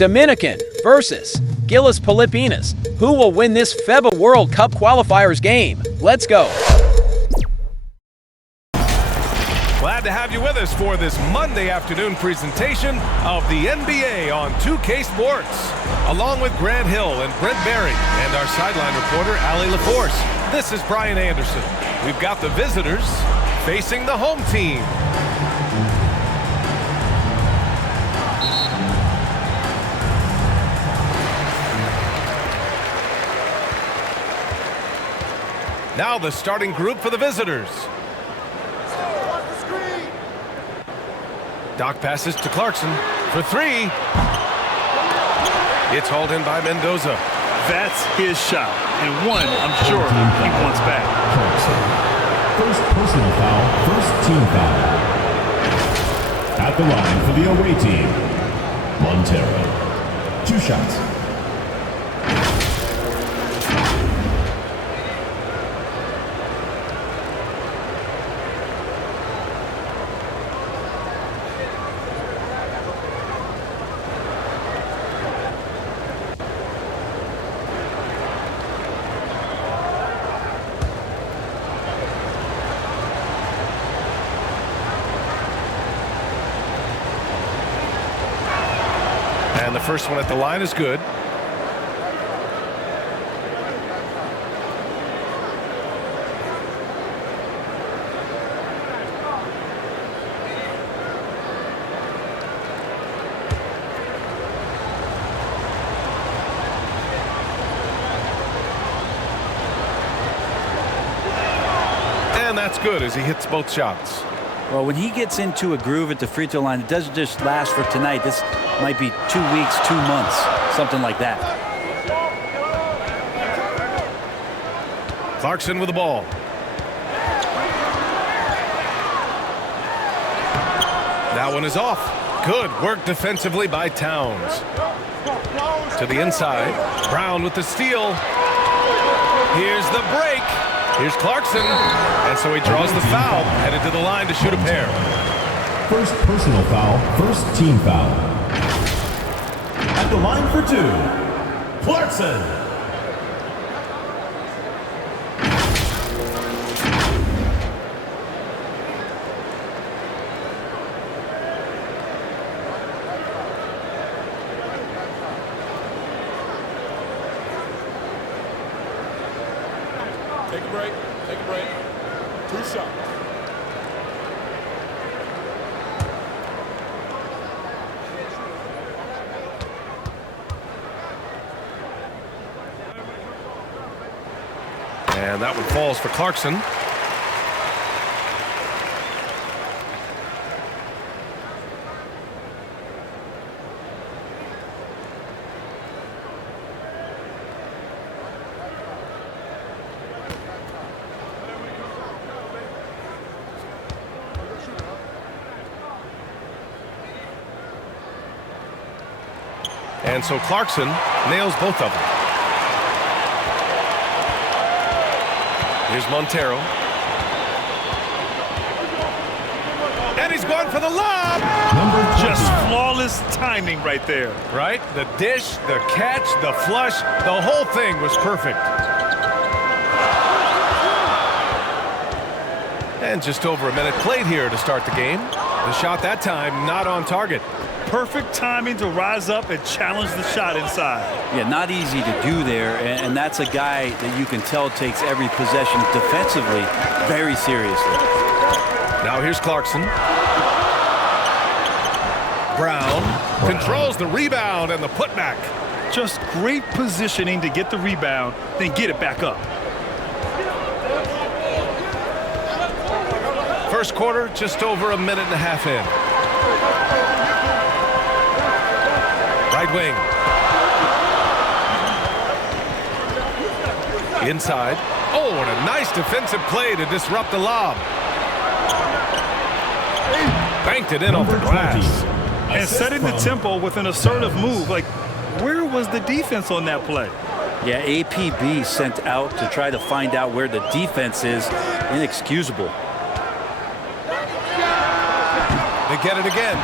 Dominican versus GILAS Pilipinas. Who will win this FIBA World Cup qualifiers game? Let's go. Glad to have you with us for this Monday afternoon presentation of the NBA on 2K Sports. Along with Grant Hill and Brent Berry and our sideline reporter, Allie LaForce. This is Brian Anderson. We've got the visitors facing the home team. Now the starting group for the visitors. Doc passes to Clarkson for three. It's hauled in by Mendoza. That's his shot, and one I'm sure he wants back. Clarkson. First personal foul, first team foul. At the line for the away team, Montero. 2 shots. And the first one at the line is good. And that's good as he hits both shots. Well, when he gets into a groove at the free throw line, it doesn't just last for tonight. This might be 2 weeks, 2 months, something like that. Clarkson with the ball. That one is off. Good work defensively by Towns. To the inside. Brown with the steal. Here's the break. Here's Clarkson, and so he draws the foul, headed to the line to shoot a pair. First personal foul, first team foul. At the line for 2, Clarkson. Take a break. Take a break. 2 shots. And that one falls for Clarkson. And so Clarkson nails both of them. Here's Montero. And he's going for the lob. Just flawless timing right there. Right? The dish, the catch, the flush, the whole thing was perfect. And just over a minute played here to start the game. The shot that time not on target. Perfect timing to rise up and challenge the shot inside. Yeah, not easy to do there, and that's a guy that you can tell takes every possession defensively very seriously. Now here's Clarkson. Brown controls the rebound and the putback. Just great positioning to get the rebound, then get it back up. First quarter, just over a minute and a half in. Right wing. Inside. Oh, and a nice defensive play to disrupt the lob. Banked it in off the glass. And setting the tempo with an assertive move. Like, where was the defense on that play? Yeah, APB sent out to try to find out where the defense is. Inexcusable. They get it again.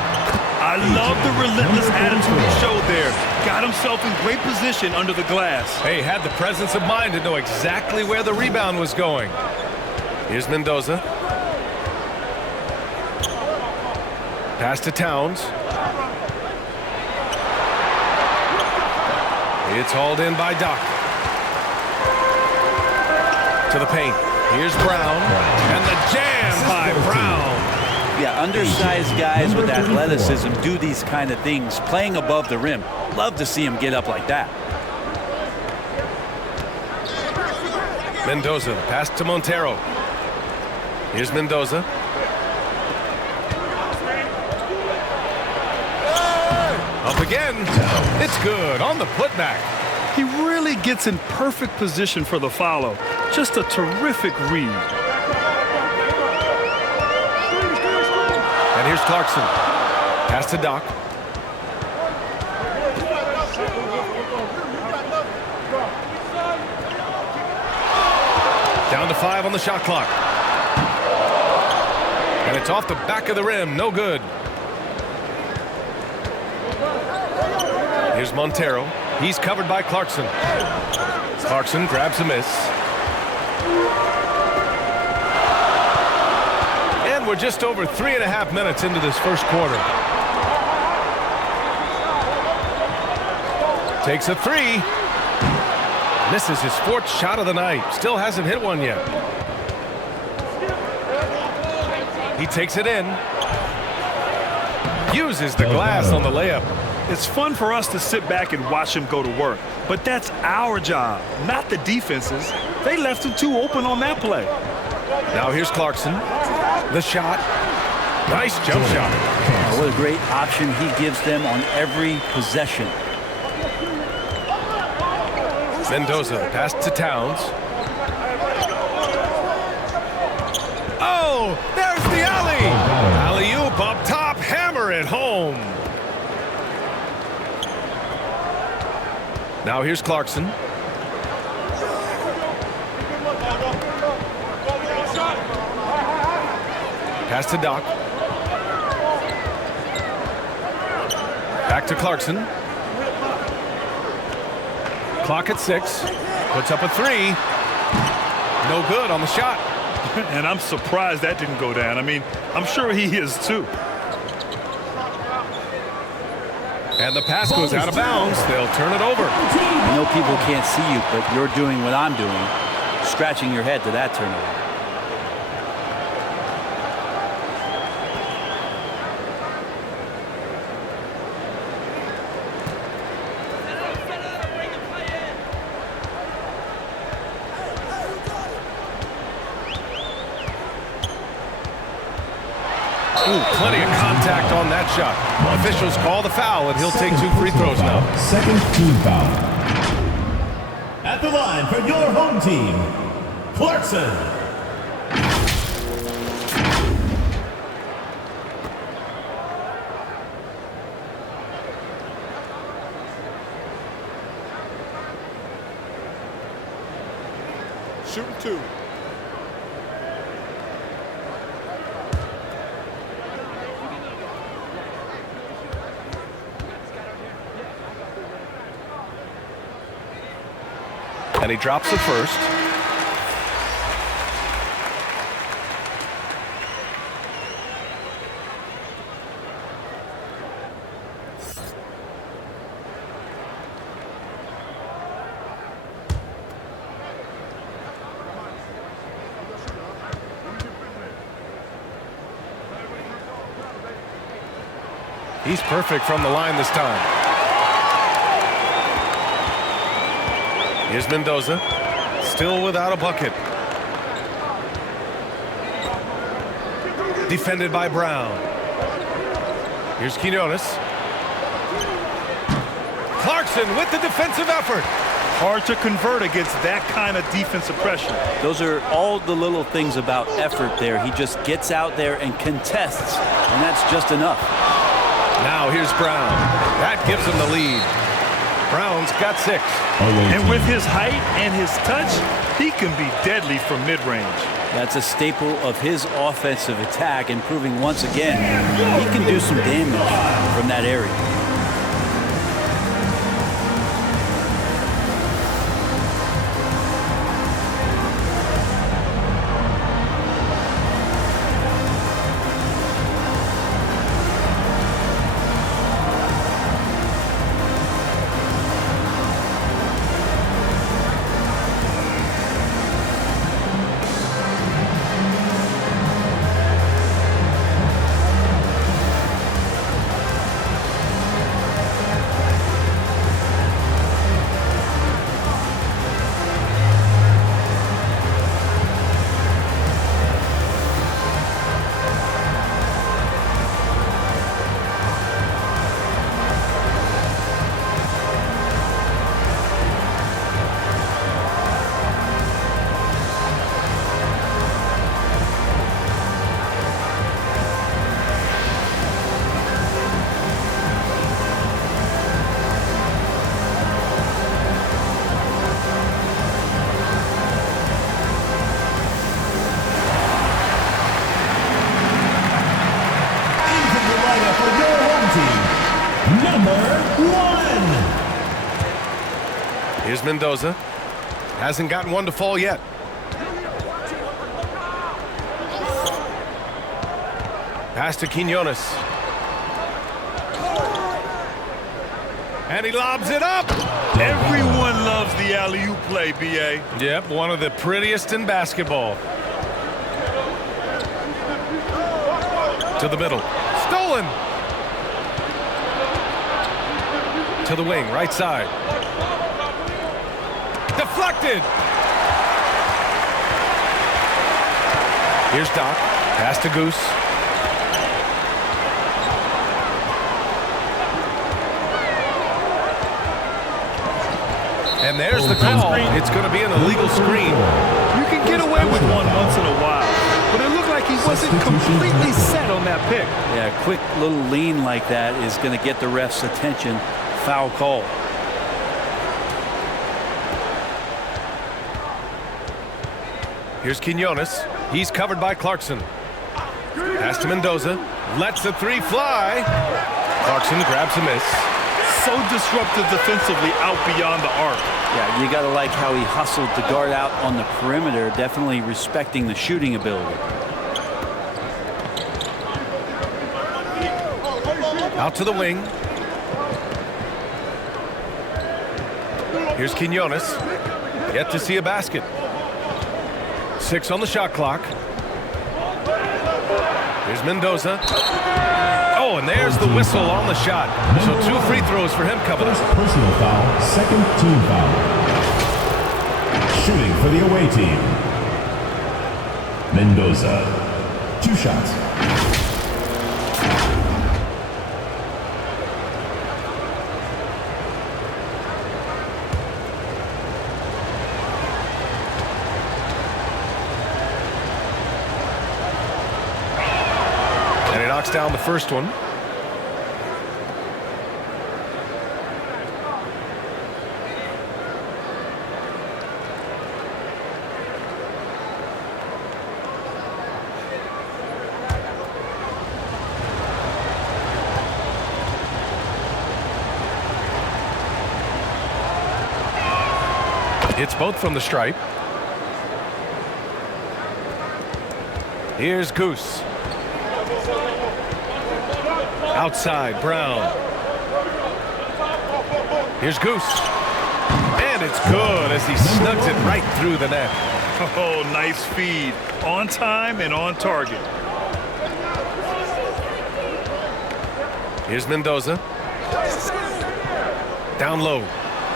I love the relentless attitude he showed there. Got himself in great position under the glass. Hey, had the presence of mind to know exactly where the rebound was going. Here's Mendoza. Pass to Towns. It's hauled in by Doc. To the paint. Here's Brown. And the jam by Brown. Yeah, undersized guys with athleticism do these kind of things, playing above the rim. Love to see him get up like that. Mendoza, pass to Montero. Here's Mendoza. Up again. It's good on the putback. He really gets in perfect position for the follow. Just a terrific read. And here's Clarkson. Pass to Doc. Down to 5 on the shot clock. And it's off the back of the rim. No good. Here's Montero. He's covered by Clarkson. Clarkson grabs a miss. And we're just over 3.5 minutes into this first quarter. Takes a 3. Misses his 4th shot of the night. Still hasn't hit one yet. He takes it in. Uses the glass on the layup. It's fun for us to sit back and watch him go to work, but that's our job, not the defense's. They left him too open on that play. Now here's Clarkson. The shot. Nice jump shot. What a great option he gives them on every possession. Mendoza, pass to Towns. Oh, there's the alley. Alley-oop up top, hammer it home. Now here's Clarkson. Pass to Doc. Back to Clarkson. Clock at 6. Puts up a 3. No good on the shot. And I'm surprised that didn't go down. I mean, I'm sure he is too. And the pass goes out of bounds. They'll turn it over. I know people can't see you, but you're doing what I'm doing, scratching your head to that turnover. Ooh, plenty of contact on that shot. Officials call the foul, and he'll take 2 free throws now. Second team foul. At the line for your home team, Clarkson. Shooting 2. And he drops the first. He's perfect from the line this time. Here's Mendoza, still without a bucket. Defended by Brown. Here's Quinones. Clarkson with the defensive effort. Hard to convert against that kind of defensive pressure. Those are all the little things about effort there. He just gets out there and contests, and that's just enough. Now here's Brown. That gives him the lead. Brown's got 6. And with his height and his touch, he can be deadly from mid-range. That's a staple of his offensive attack, and proving once again he can do some damage from that area. Here's Mendoza. Hasn't gotten one to fall yet. Pass to Quinones. And he lobs it up. Everyone loves the alley-oop play, B.A. Yep, one of the prettiest in basketball. To the middle. Stolen. To the wing, right side. Deflected. Here's Doc. Pass to Goose. And there's the call. It's going to be an illegal screen. You can get away with one once in a while, but it looked like he wasn't completely set on that pick. Yeah, a quick little lean like that is going to get the ref's attention. Foul call. Here's Quinones. He's covered by Clarkson. Pass to Mendoza. Lets the three fly. Clarkson grabs a miss. So disruptive defensively out beyond the arc. Yeah, you got to like how he hustled to guard out on the perimeter, definitely respecting the shooting ability. Out to the wing. Here's Quinones. Yet to see a basket. 6 on the shot clock. Here's Mendoza. Oh, and there's the whistle on the shot. So 2 free throws for him coming up. First personal foul, second team foul. Shooting for the away team. Mendoza. 2 shots. And he knocks down the first one. It's both from the stripe. Here's Goose. Outside, Brown. Here's Goose. And it's good as he snugs it right through the net. Oh, nice feed. On time and on target. Here's Mendoza. Down low.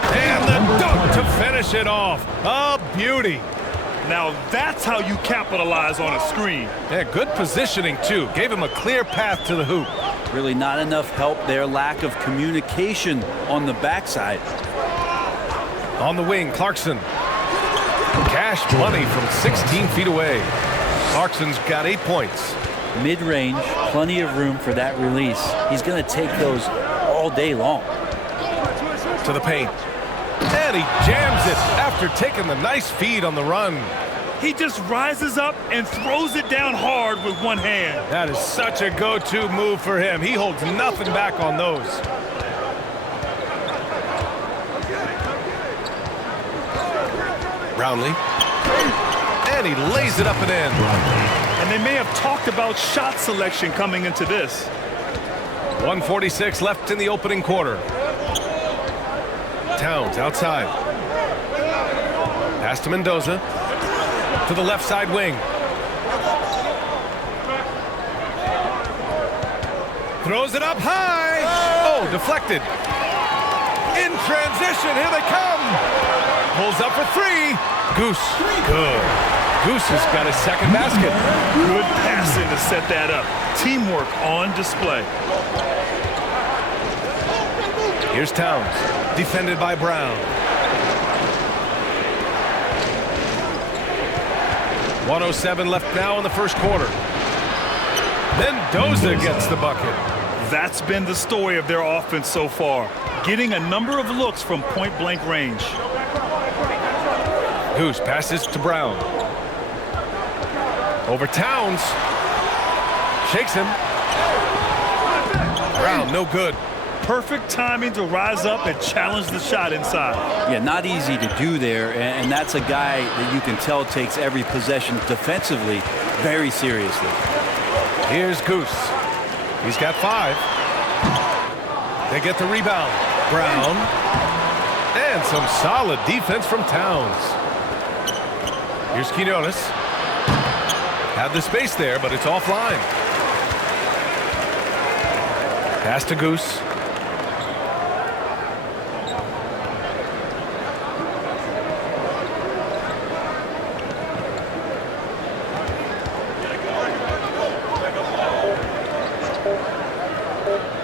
And the dunk to finish it off. A beauty. Now that's how you capitalize on a screen. Yeah, good positioning, too. Gave him a clear path to the hoop. Really not enough help there. Lack of communication on the backside. On the wing, Clarkson. Cash money from 16 feet away. Clarkson's got 8 points. Mid-range, plenty of room for that release. He's going to take those all day long. To the paint. And he jams it after taking the nice feed on the run. He just rises up and throws it down hard with one hand. That is such a go-to move for him. He holds nothing back on those. Brownlee. And he lays it up and in. And they may have talked about shot selection coming into this. 1:46 left in the opening quarter. Towns outside. Pass to Mendoza. To the left side wing. Throws it up high. Oh, deflected. In transition, here they come. Pulls up for three. Goose, good. Goose has got his second basket. Good passing to set that up. Teamwork on display. Here's Towns, defended by Brown. 1:07 left now in the first quarter. Mendoza gets the bucket. That's been the story of their offense so far, getting a number of looks from point-blank range. Goose passes to Brown. Over Towns. Shakes him. Brown, no good. Perfect timing to rise up and challenge the shot inside. Yeah, not easy to do there, and that's a guy that you can tell takes every possession defensively very seriously. Here's Goose. He's got 5. They get the rebound. Brown. And some solid defense from Towns. Here's Quinones. Had the space there, but it's offline. Pass to Goose.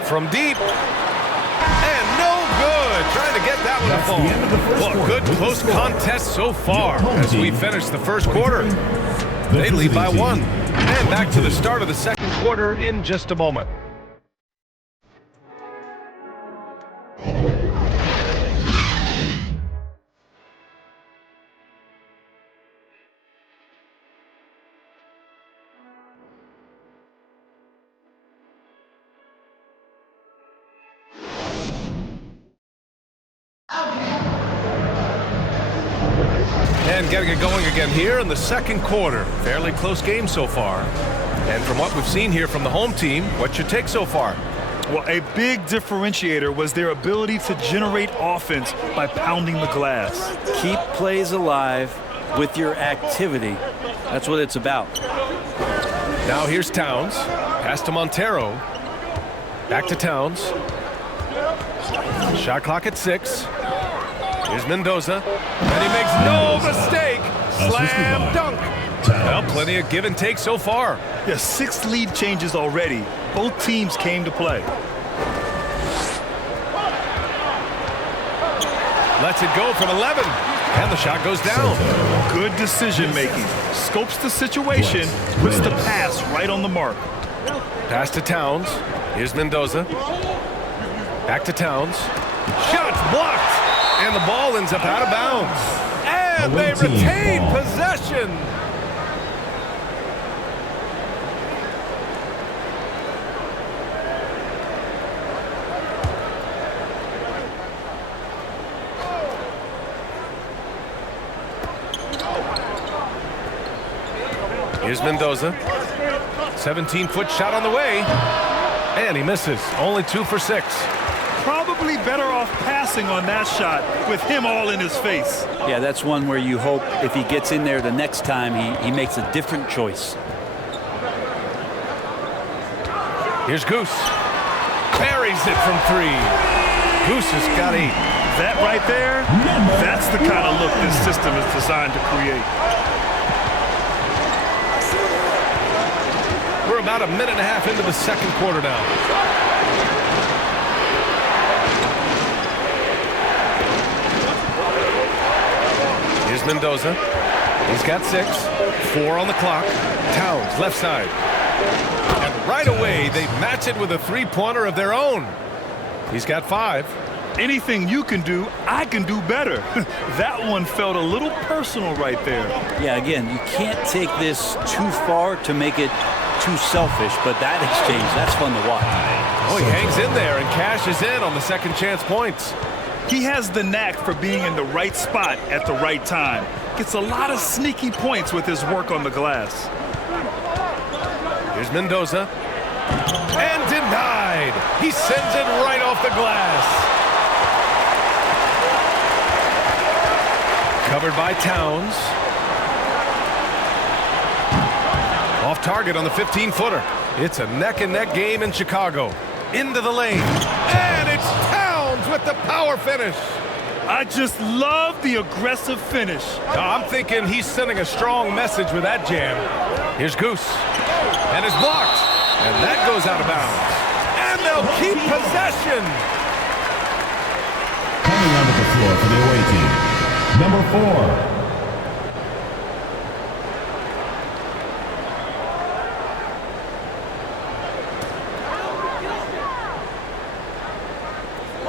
From deep. And no good. Trying to get that one to fall. Well, good close contest so far as we finish the first quarter. They lead by 1. And back to the start of the second quarter in just a moment. And getting it going again here in the second quarter. Fairly close game so far. And from what we've seen here from the home team, what's your take so far? Well, a big differentiator was their ability to generate offense by pounding the glass. Keep plays alive with your activity. That's what it's about. Now here's Towns. Pass to Montero. Back to Towns. Shot clock at 6. Here's Mendoza. And he makes no mistake. Slam dunk. Well, plenty of give and take so far. Yeah, 6 lead changes already. Both teams came to play. Lets it go from 11. And the shot goes down. Good decision making. Scopes the situation, puts the pass right on the mark. Pass to Towns. Here's Mendoza. Back to Towns. Shots blocked. And the ball ends up out of bounds. And they retain possession. Here's Mendoza. 17-foot shot on the way. And he misses. Only 2 for 6. Probably better off passing on that shot with him all in his face. Yeah, that's one where you hope if he gets in there the next time, he makes a different choice. Here's Goose. Buries it from 3. Goose has got 8. That right there, that's the kind of look this system is designed to create. We're about a minute and a half into the second quarter now. Here's Mendoza. He's got 6. 4 on the clock. Towns, left side. And right away, they match it with a 3-pointer of their own. He's got 5. Anything you can do, I can do better. That one felt a little personal right there. Yeah, again, you can't take this too far to make it too selfish, but that exchange, that's fun to watch. Oh, he hangs in there and cashes in on the second chance points. He has the knack for being in the right spot at the right time. Gets a lot of sneaky points with his work on the glass. Here's Mendoza. And denied. He sends it right off the glass. Covered by Towns. Off target on the 15-footer. It's a neck-and-neck game in Chicago. Into the lane. And it's Towns with the power finish. I just love the aggressive finish. I'm thinking he's sending a strong message with that jam. Here's Goose. And it's blocked. And that goes out of bounds. And they'll keep possession. Coming onto the floor for the away team, number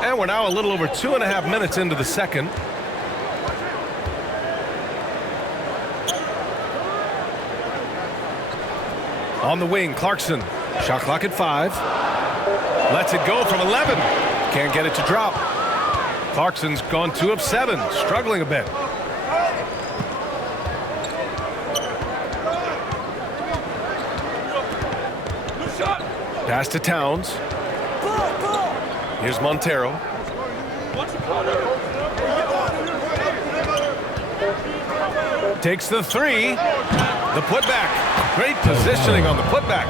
4. And we're now a little over 2.5 minutes into the second. On the wing, Clarkson. Shot clock at 5. Lets it go from 11. Can't get it to drop. Clarkson's gone 2 of 7, struggling a bit. Pass to Towns. Here's Montero. Takes the 3. The putback. Great positioning on the putback.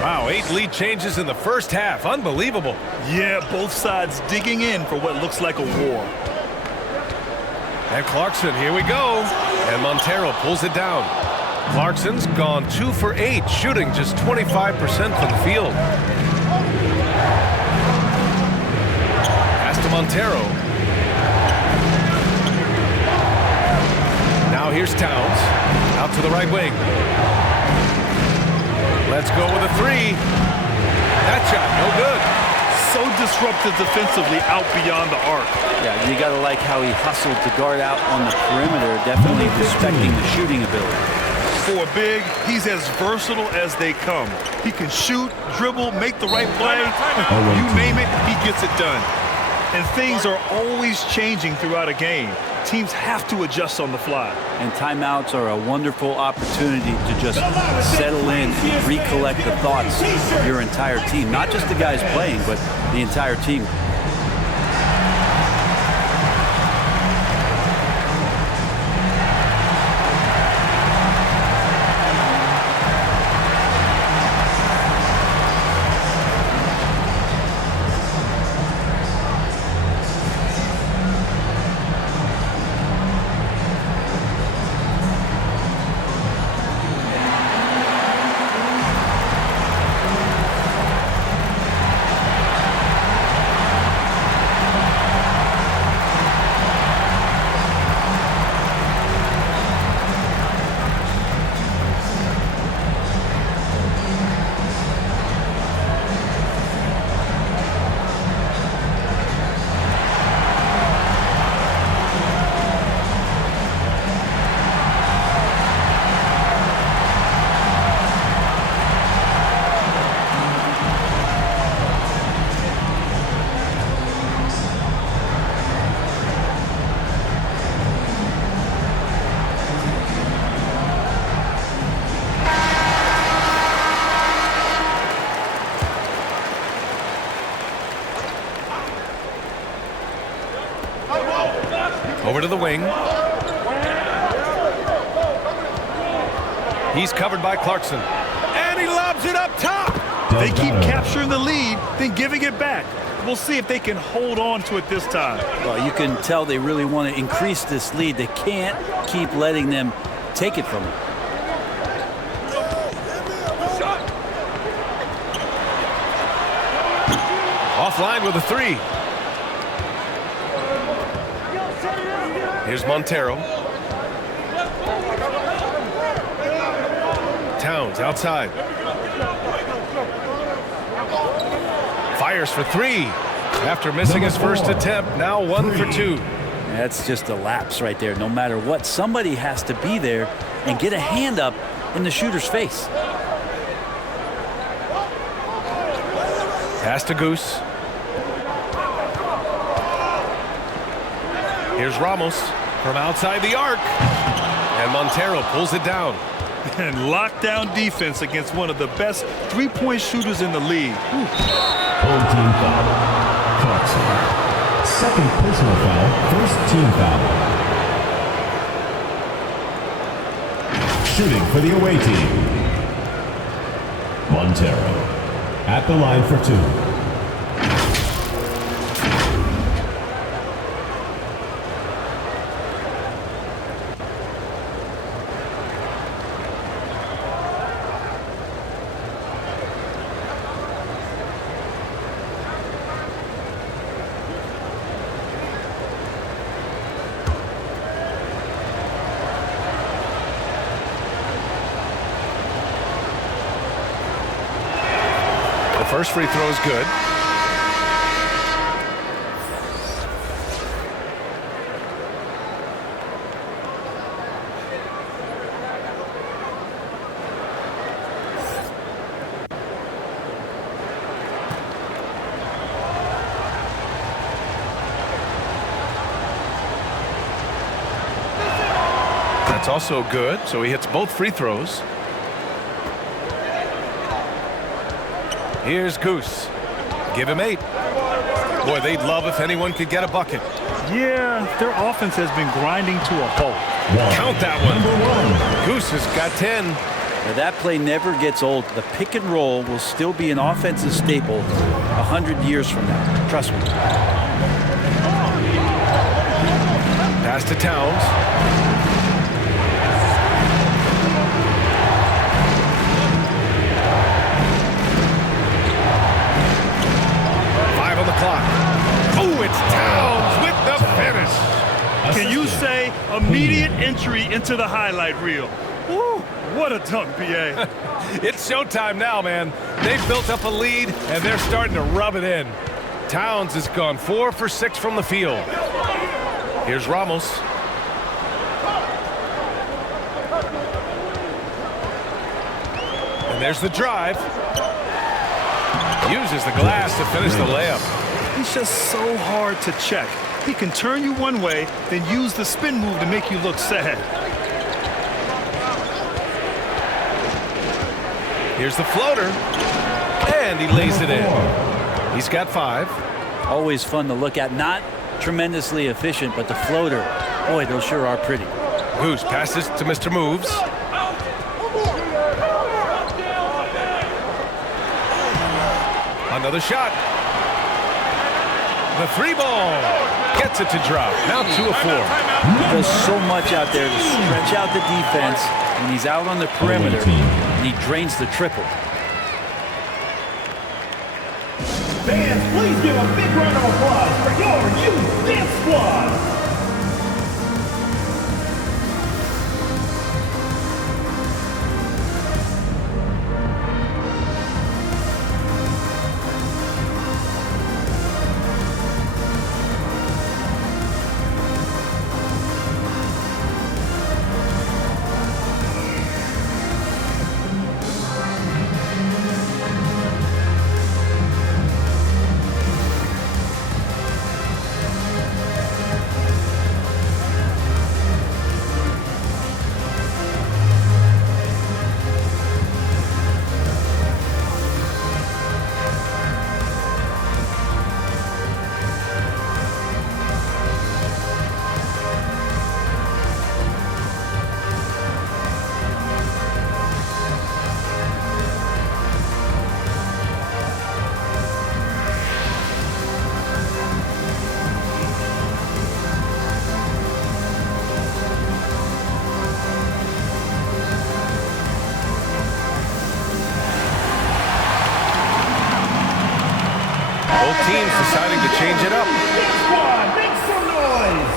Wow, 8 lead changes in the first half. Unbelievable. Yeah, both sides digging in for what looks like a war. And Clarkson, here we go. And Montero pulls it down. Clarkson's gone 2 for 8, shooting just 25% from the field. Pass to Montero. Now here's Towns. Out to the right wing. Let's go with a 3. That shot, no good. So disruptive defensively out beyond the arc. Yeah, you got to like how he hustled to guard out on the perimeter, definitely respecting the shooting ability. For a big, he's as versatile as they come. He can shoot, dribble, make the right play. You name it, he gets it done. And things are always changing throughout a game. Teams have to adjust on the fly. And timeouts are a wonderful opportunity to just settle in and recollect the thoughts of your entire team. Not just the guys playing, but the entire team. Over to the wing. He's covered by Clarkson. And he lobs it up top. They keep capturing the lead, then giving it back. We'll see if they can hold on to it this time. Well, you can tell they really want to increase this lead. They can't keep letting them take it from them. Offline with a 3. Here's Montero. Towns outside. Fires for 3. After missing his first attempt, now 1 for 2. That's just a lapse right there. No matter what, somebody has to be there and get a hand up in the shooter's face. Pass to Goose. Here's Ramos from outside the arc. And Montero pulls it down. And lockdown defense against one of the best three-point shooters in the league. Home team foul. Clarkson. Second personal foul. First team foul. Shooting for the away team. Montero at the line for 2. First free throw is good. That's also good, so he hits both free throws. Here's Goose. Give him 8. Boy, they'd love if anyone could get a bucket. Yeah, their offense has been grinding to a halt. Count that one. Goose has got 10. Now, that play never gets old. The pick and roll will still be an offensive staple 100 years from now. Trust me. Pass to Towns. On the clock. Oh, it's Towns with the finish. Can you say immediate entry into the highlight reel? Woo, what a dunk, PA. It's showtime now, man. They've built up a lead, and they're starting to rub it in. Towns has gone 4 for 6 from the field. Here's Ramos. And there's the drive. Uses the glass to finish the layup. He's just so hard to check. He can turn you one way, then use the spin move to make you look sad. Here's the floater. And he lays it in. He's got 5. Always fun to look at. Not tremendously efficient, but the floater, boy, those sure are pretty. Goose passes to Mr. Moves. Another shot. The 3-ball gets it to drop. Now 2 of 4. He does so much out there to stretch out the defense when he's out on the perimeter, and he drains the triple. Fans, please give a big round of applause for your youth dance squad. Both teams deciding to change it up. Make some noise.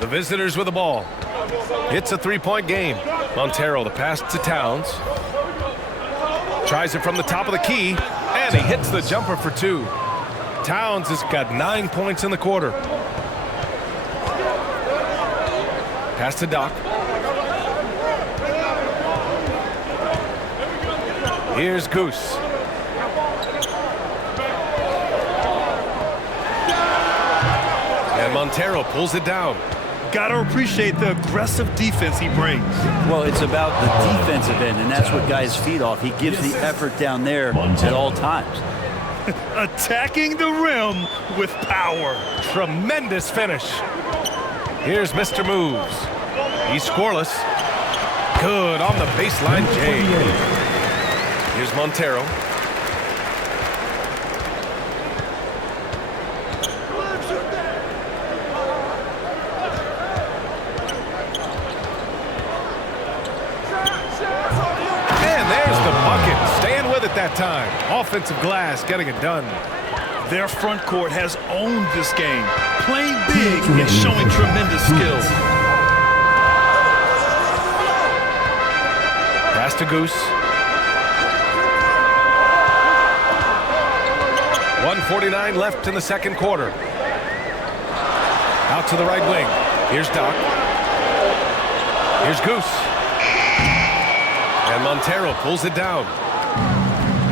The visitors with the ball. It's a 3-point game. Montero, the pass to Towns. Tries it from the top of the key. And he hits the jumper for 2. Towns has got 9 points in the quarter. Pass to Doc. Here's Goose. And Montero pulls it down. Gotta appreciate the aggressive defense he brings. Well, it's about the defensive end, and that's what guys feed off. He gives the effort down there at all times. Attacking the rim with power. Tremendous finish. Here's Mr. Moves. He's scoreless. Good on the baseline, Jay. Here's Montero. And there's the bucket. Staying with it that time. Offensive glass getting it done. Their front court has owned this game, playing big and showing tremendous skills. Pass to Goose. 1:49 left in the second quarter. Out to the right wing. Here's Doc. Here's Goose. And Montero pulls it down.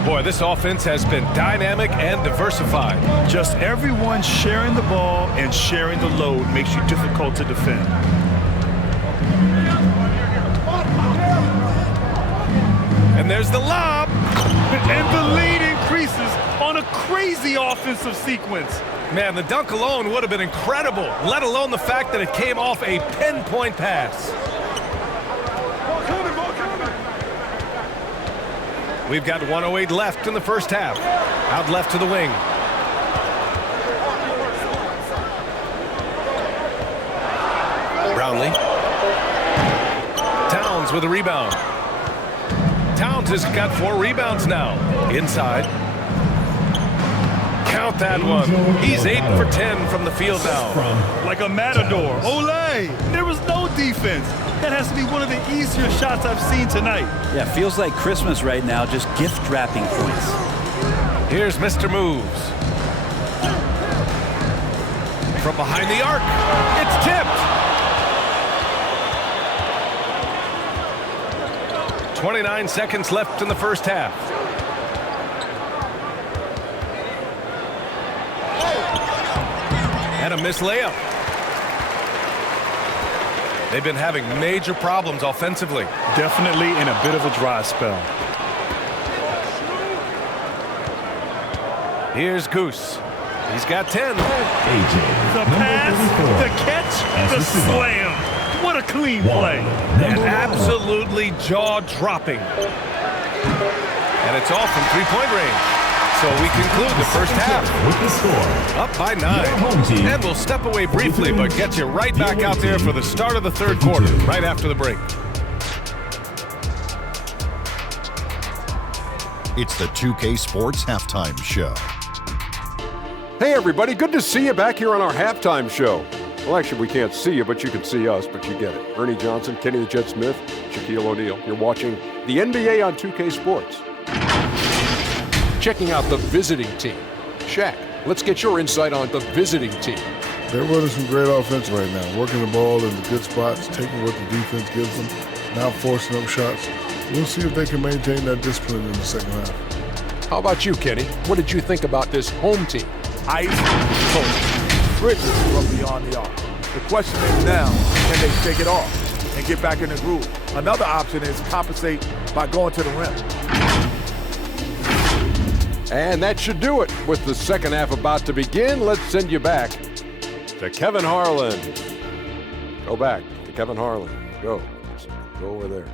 Boy, this offense has been dynamic and diversified. Just everyone sharing the ball and sharing the load makes you difficult to defend. And there's the lob. And the lead increases on a crazy offensive sequence. Man, the dunk alone would have been incredible, let alone the fact that it came off a pinpoint pass. We've got 1:08 left in the first half. Out left to the wing. Brownlee. Towns with a rebound. Towns has got 4 rebounds now. Inside. Count that one. He's 8 for 10 from the field now. Like a matador. Olé! There was no defense. That has to be one of the easier shots I've seen tonight. Yeah, feels like Christmas right now, just gift wrapping points. Here's Mr. Moves. From behind the arc. It's tipped. 29 seconds left in the first half. And a missed layup. They've been having major problems offensively. Definitely in a bit of a dry spell. Here's Goose. He's got 10. The pass, the catch, the slam. What a clean play. And absolutely jaw-dropping. And it's off from three-point range. So we conclude the first half with the score up by 9. And we'll step away briefly, but get you right back out there for the start of the third quarter, right after the break. It's the 2K Sports Halftime Show. Hey everybody, good to see you back here on our halftime show. Well, actually, we can't see you, but you can see us, but you get it. Ernie Johnson, Kenny the Jet Smith, Shaquille O'Neal. You're watching the NBA on 2K Sports. Checking out the visiting team. Shaq, let's get your insight on the visiting team. They're running some great offense right now, working the ball in the good spots, taking what the defense gives them, not forcing up shots. We'll see if they can maintain that discipline in the second half. How about you, Kenny? What did you think about this home team? Ice cold. Bridges from beyond the arc. The question is now, can they shake it off and get back in the groove? Another option is compensate by going to the rim. And that should do it. With the second half about to begin, let's send you back to Kevin Harlan. Go back to Kevin Harlan. Go. Go over there.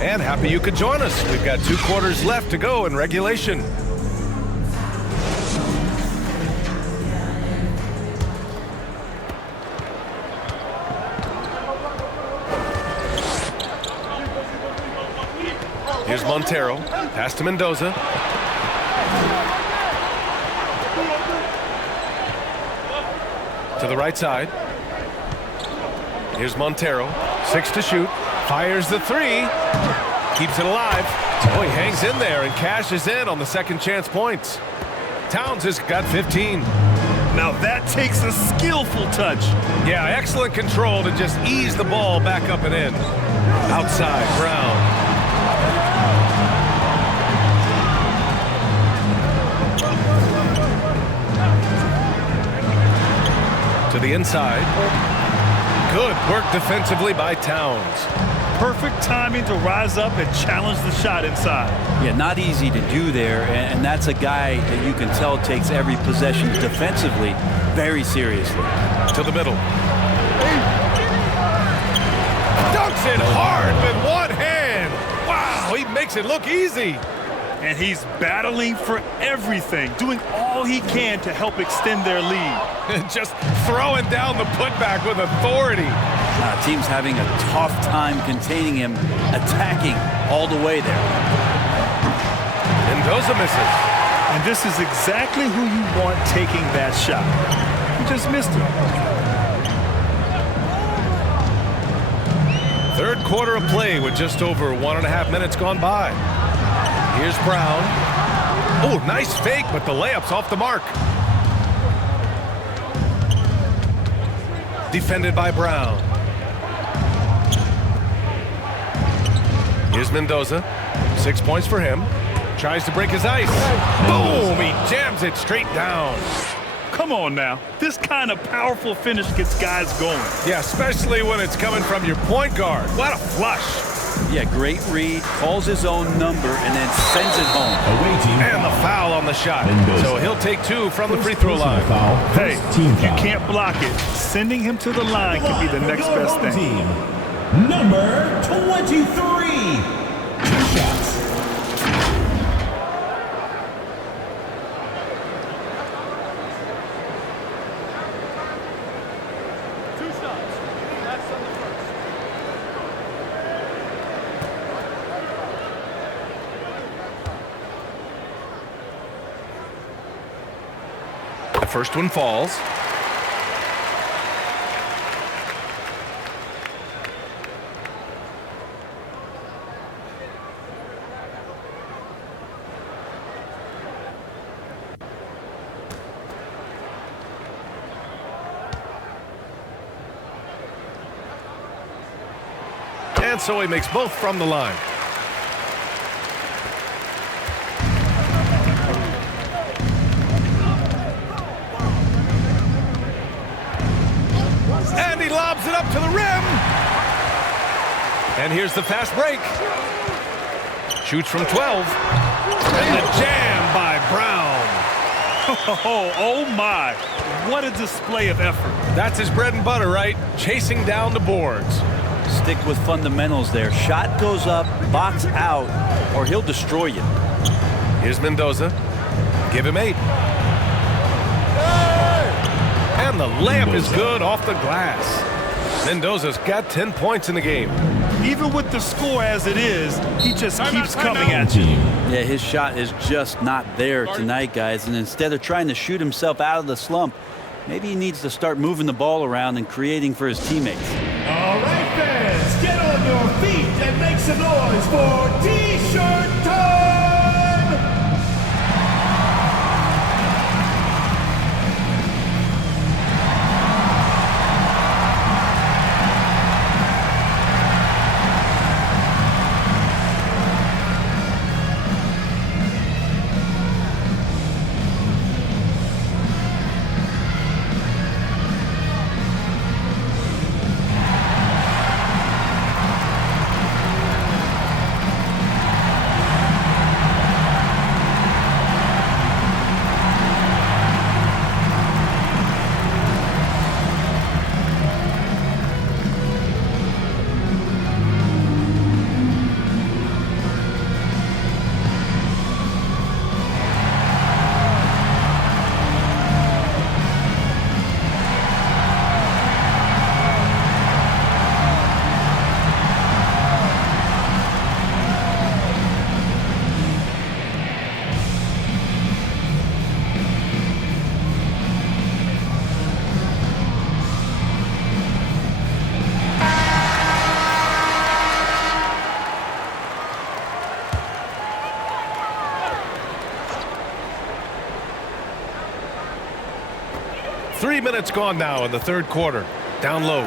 And happy you could join us. We've got 2 quarters left to go in regulation. Here's Montero. Pass to Mendoza. the right side. Here's Montero. 6 to shoot. Fires the 3. Keeps it alive. Oh, he hangs in there and cashes in on the second chance points. Towns has got 15. Now that takes a skillful touch. Yeah, excellent control to just ease the ball back up and in. Outside, Brown. To the inside. Good work defensively by Towns. Perfect timing to rise up and challenge the shot inside. Yeah, not easy to do there, and that's a guy that you can tell takes every possession defensively very seriously. To the middle. Dunks it hard with one hand. Wow, he makes it look easy. And he's battling for everything, doing all he can to help extend their lead. Just throwing down the putback with authority. Team's having a tough time containing him, attacking all the way there. Mendoza misses. And this is exactly who you want taking that shot. He just missed it. Third quarter of play with just over 1.5 minutes gone by. Here's Brown. Oh, nice fake, but the layup's off the mark. Defended by Brown. Here's Mendoza. 6 points for him. Tries to break his ice. Boom! He jams it straight down. Come on now. This kind of powerful finish gets guys going. Yeah, especially when it's coming from your point guard. What a flush. Yeah, great read, calls his own number, and then sends it home. And the foul on the shot. So he'll take 2 from the free throw line. Hey, you can't block it. Sending him to the line could be the next best thing. Number 23. 2 shots. The first one falls. And so he makes both from the line. And he lobs it up to the rim. And here's the fast break. Shoots from 12. And the jam by Brown. Oh my. What a display of effort. That's his bread and butter, right? Chasing down the boards. Stick with fundamentals there. Shot goes up, box out, or he'll destroy you. Here's Mendoza. Give him 8. And the layup is good off the glass. Mendoza's got 10 points in the game. Even with the score as it is, he just keeps coming at you. Yeah, his shot is just not there tonight, guys. And instead of trying to shoot himself out of the slump, maybe he needs to start moving the ball around and creating for his teammates. All right, fans, get on your feet and make some noise for T-shirt time! 3 minutes gone now in the third quarter. Down low.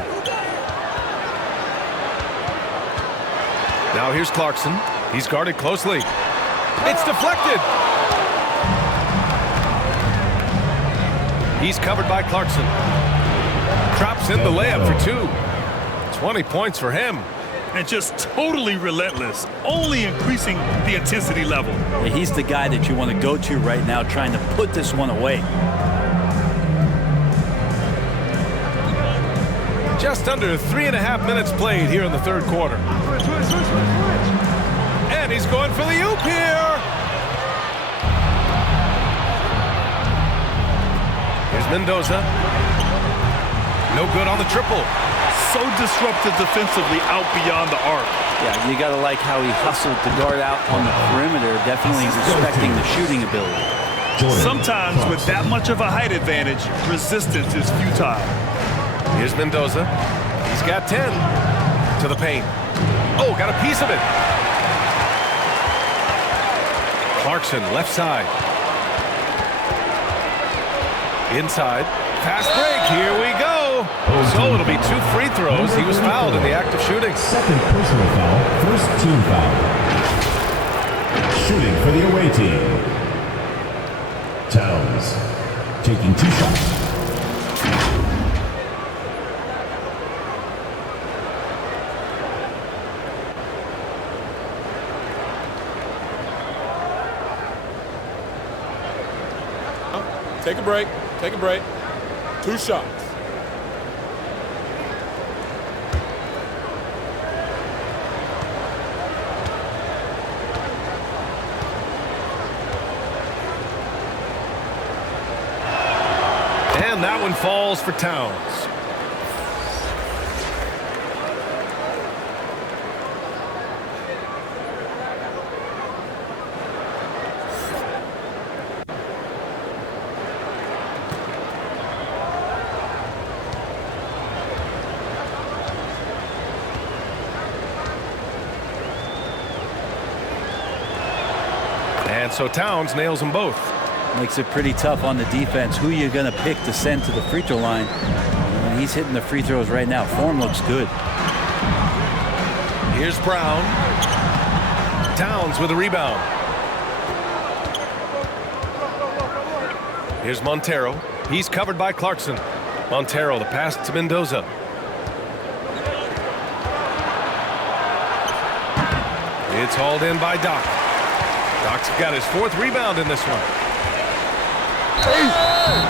Now here's Clarkson. He's guarded closely. It's deflected. He's covered by Clarkson. Drops in the layup for 2. 20 points for him. And just totally relentless, only increasing the intensity level. Yeah, he's the guy that you want to go to right now, trying to put this one away. Just under 3.5 minutes played here in the third quarter. And he's going for the oop here. Here's Mendoza. No good on the triple. So disruptive defensively out beyond the arc. Yeah, you got to like how he hustled the guard out on the perimeter, definitely respecting the shooting ability. Sometimes with that much of a height advantage, resistance is futile. Here's Mendoza. He's got 10 to the paint. Oh, got a piece of it. Clarkson, left side. Inside. Fast break. Here we go. So it'll be 2 free throws. He was fouled in the act of shooting. Second personal foul, first team foul. Shooting for the away team. Towns taking 2 shots. Take a break. Take a break. 2 shots. And that one falls for Towns. And so Towns nails them both. Makes it pretty tough on the defense. Who you're going to pick to send to the free throw line. And he's hitting the free throws right now. Form looks good. Here's Brown. Towns with a rebound. Here's Montero. He's covered by Clarkson. Montero, the pass to Mendoza. It's hauled in by Doc. Doc's got his 4th rebound in this one.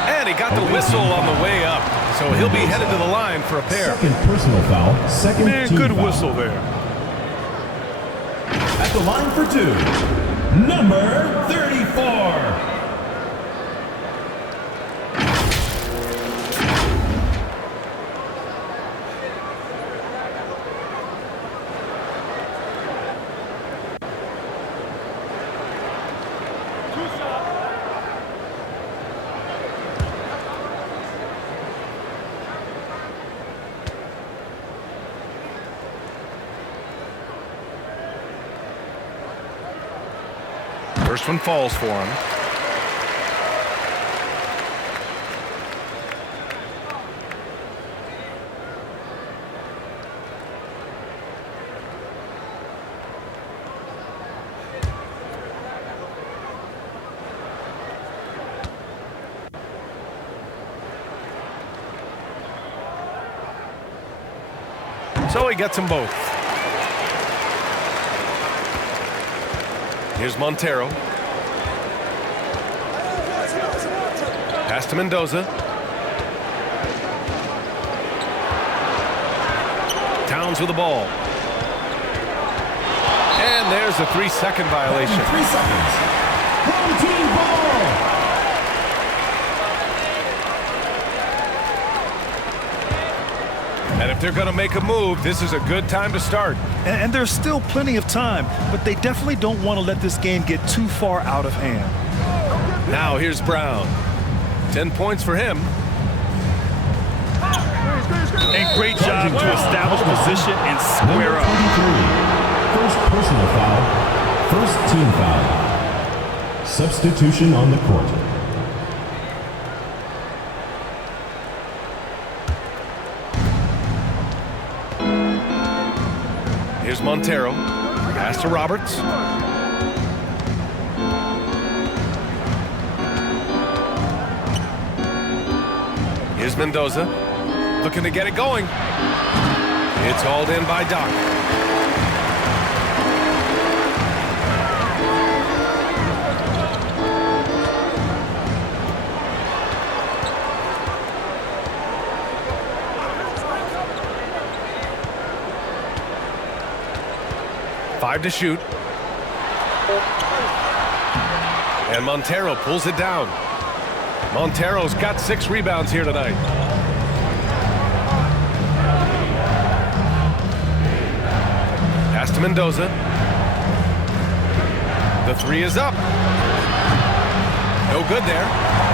And he got the whistle on the way up. So he'll be headed to the line for a pair. Second personal foul, second team good foul. whistle there. At the line for 2, number 34. First one falls for him. So he gets them both. Here's Montero. Pass to Mendoza. Towns with the ball. And there's a 3-second violation. 3 seconds. Home team ball. And if they're going to make a move, this is a good time to start. And there's still plenty of time, but they definitely don't want to let this game get too far out of hand. Now here's Brown. 10 points for him. And great job to establish position and square up. First personal foul, first team foul. Substitution on the court. Here's Montero. Pass to Roberts. Here's Mendoza. Looking to get it going. It's hauled in by Doc. Five to shoot. And Montero pulls it down. Montero's got 6 rebounds here tonight. Pass to Mendoza. The 3 is up. No good there.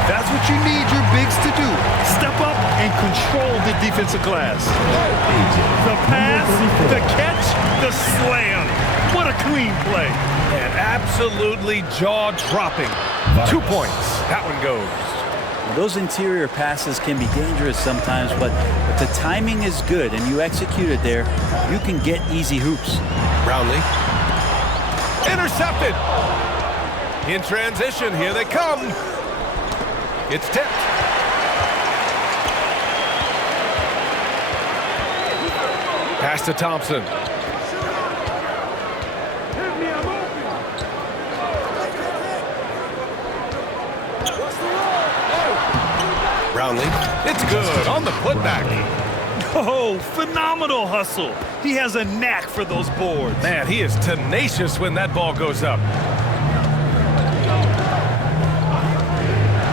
That's what you need your bigs to do. Step up and control the defensive glass. The pass, the catch, the slam. What a clean play. And absolutely jaw-dropping. 2 points. That one goes. Well, those interior passes can be dangerous sometimes, but if the timing is good and you execute it there, you can get easy hoops. Brownlee. Intercepted. In transition, here they come. It's tipped. Pass to Thompson. Brownlee. It's good on the putback. Oh, phenomenal hustle. He has a knack for those boards. Man, he is tenacious when that ball goes up.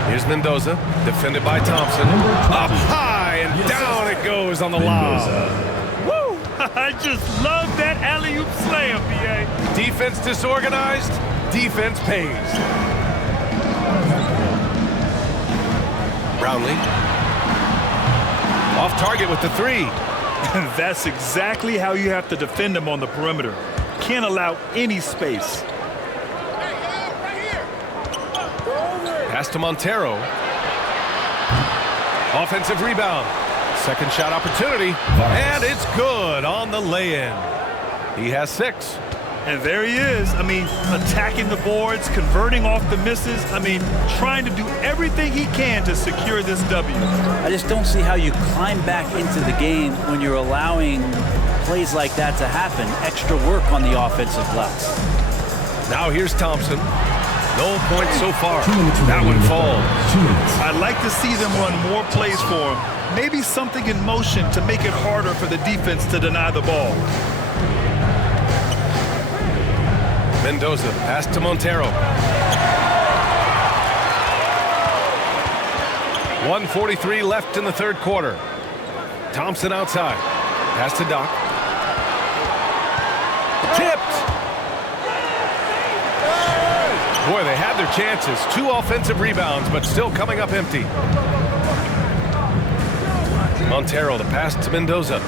Here's Mendoza, defended by Thompson. Up high and down it goes on the lob. Woo! I just love that alley-oop slam, BA. Defense disorganized, defense pays. Brownlee. Off target with the 3. That's exactly how you have to defend him on the perimeter. Can't allow any space. Pass to Montero. Offensive rebound. Second shot opportunity. And it's good on the lay-in. He has 6. And there he is. I mean, attacking the boards, converting off the misses. I mean, trying to do everything he can to secure this W. I just don't see how you climb back into the game when you're allowing plays like that to happen. Extra work on the offensive glass. Now here's Thompson. No points so far. That one falls. I'd like to see them run more plays for him. Maybe something in motion to make it harder for the defense to deny the ball. Mendoza, pass to Montero. 1:43 left in the third quarter. Thompson outside. Pass to Doc. Tipped. Boy, they had their chances. 2 offensive rebounds, but still coming up empty. Montero, the pass to Mendoza.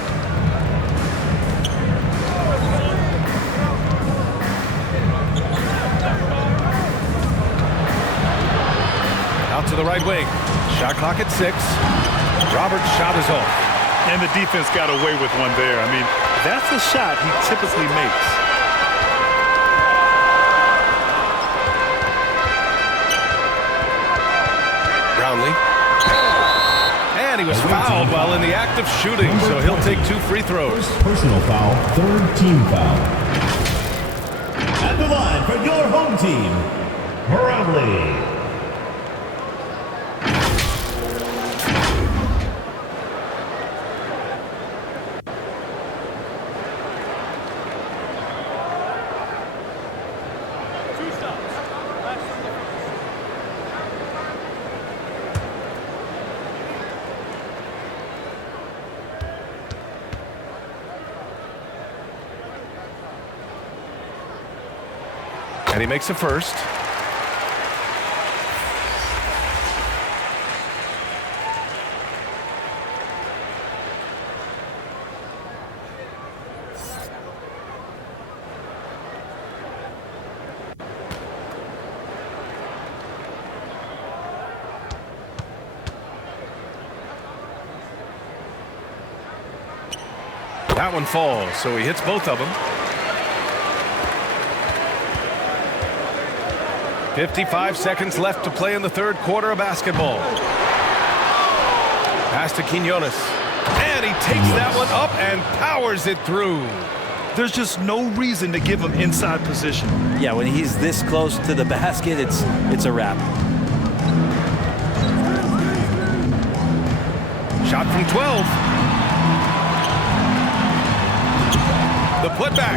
Out to the right wing. Shot clock at 6. Roberts' shot is off. And the defense got away with one there. I mean, that's a shot he typically makes. Brownlee. And he was fouled while in the act of shooting, so he'll take 2 free throws. Personal foul, 3rd team foul. At the line for your home team, Brownlee. And he makes a first. That one falls, so he hits both of them. 55 seconds left to play in the third quarter of basketball. Pass to Quinones. And he takes that one up and powers it through. There's just no reason to give him inside position. Yeah, when he's this close to the basket, it's a wrap. Shot from 12. The putback.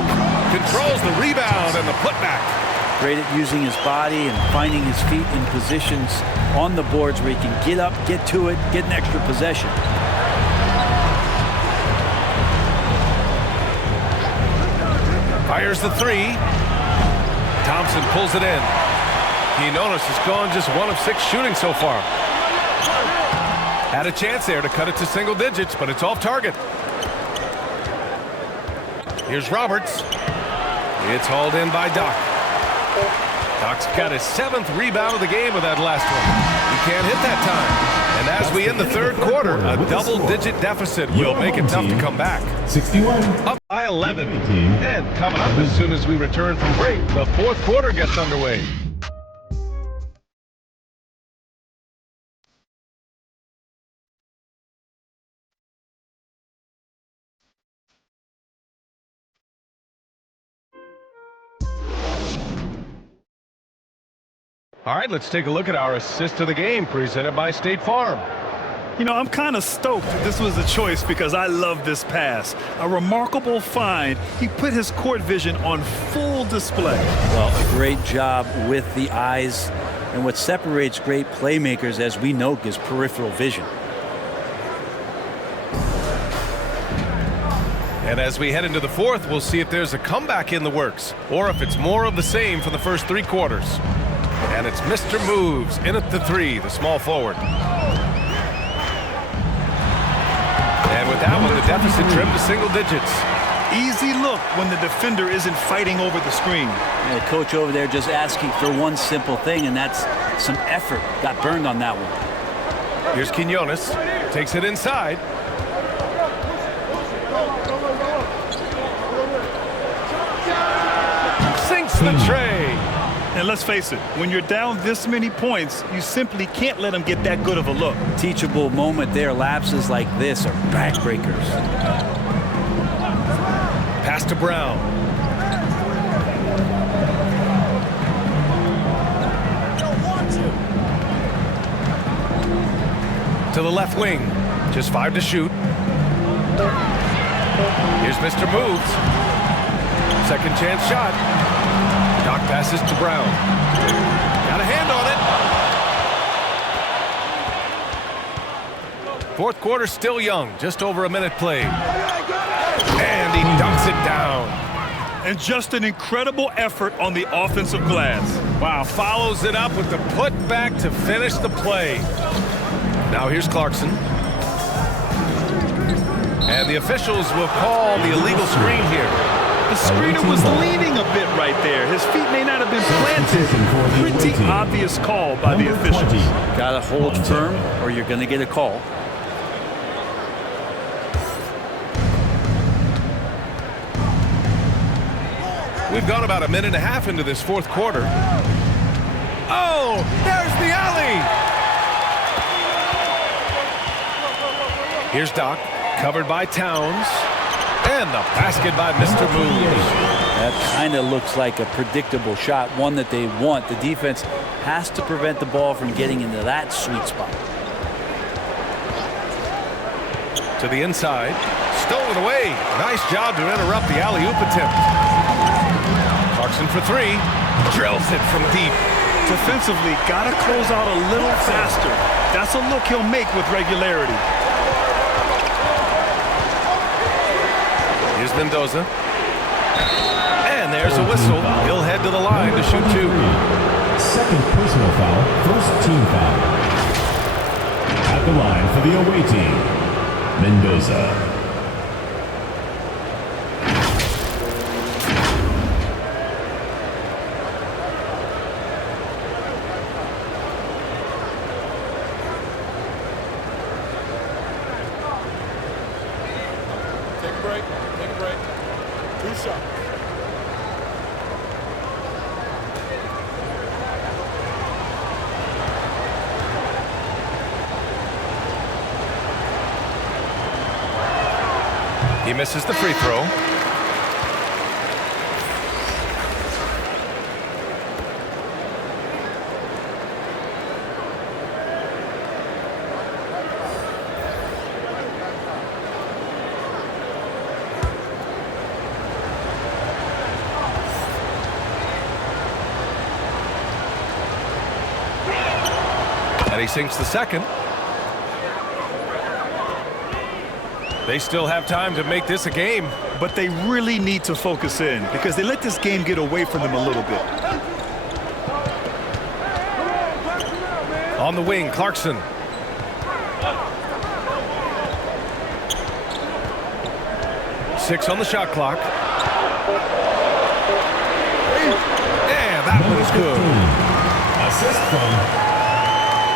Controls the rebound and the putback. Great at using his body and finding his feet in positions on the boards where he can get up, get to it, get an extra possession. Fires the three. Thompson pulls it in. Quinones has gone just 1 of 6 shooting so far. Had a chance there to cut it to single digits, but it's off target. Here's Roberts. It's hauled in by Doc. Doc's got his 7th rebound of the game with that last one. He can't hit that time. And as we end the third quarter, a double-digit deficit will make it tough to come back. 61. Up by 11. And coming up as soon as we return from break, the fourth quarter gets underway. All right, let's take a look at our assist of the game presented by State Farm. You know, I'm kind of stoked this was a choice because I love this pass. A remarkable find. He put his court vision on full display. Well, a great job with the eyes. And what separates great playmakers, as we know, is peripheral vision. And as we head into the fourth, we'll see if there's a comeback in the works or if it's more of the same for the first 3 quarters. And it's Mr. Moves in at the 3, the small forward. And with that one, the deficit trimmed to single digits. Easy look when the defender isn't fighting over the screen. And the coach over there just asking for one simple thing, and that's some effort. Got burned on that one. Here's Quinones. Takes it inside. Sinks the tray. And let's face it, when you're down this many points, you simply can't let them get that good of a look. Teachable moment there. Lapses like this are backbreakers. Pass to Brown. To the left wing. Just 5 to shoot. Here's Mr. Moves. Second chance shot. Doc passes to Brown. Got a hand on it. Fourth quarter still young. Just over a minute played. And he dunks it down. And just an incredible effort on the offensive glass. Wow, follows it up with the putback to finish the play. Now here's Clarkson. And the officials will call the illegal screen here. The screener was leaning a bit right there. His feet may not have been planted. Pretty obvious call by the officials. Gotta hold firm or you're gonna get a call. We've gone about a minute and a half into this fourth quarter. Oh, there's the alley. Here's Doc, covered by Towns. And the basket by Mr. Moves. That kind of looks like a predictable shot, one that they want. The defense has to prevent the ball from getting into that sweet spot. To the inside, stolen away. Nice job to interrupt the alley-oop attempt. Clarkson for 3, drills it from deep. Defensively, gotta close out a little faster. That's a look he'll make with regularity. Here's Mendoza. And there's a whistle. He'll head to the line to shoot 2. Second personal foul, first team foul. At the line for the away team, Mendoza. He misses the free throw. And he sinks the second. They still have time to make this a game. But they really need to focus in because they let this game get away from them a little bit. On the wing, Clarkson. Six on the shot clock. Yeah, that one's good. Assist from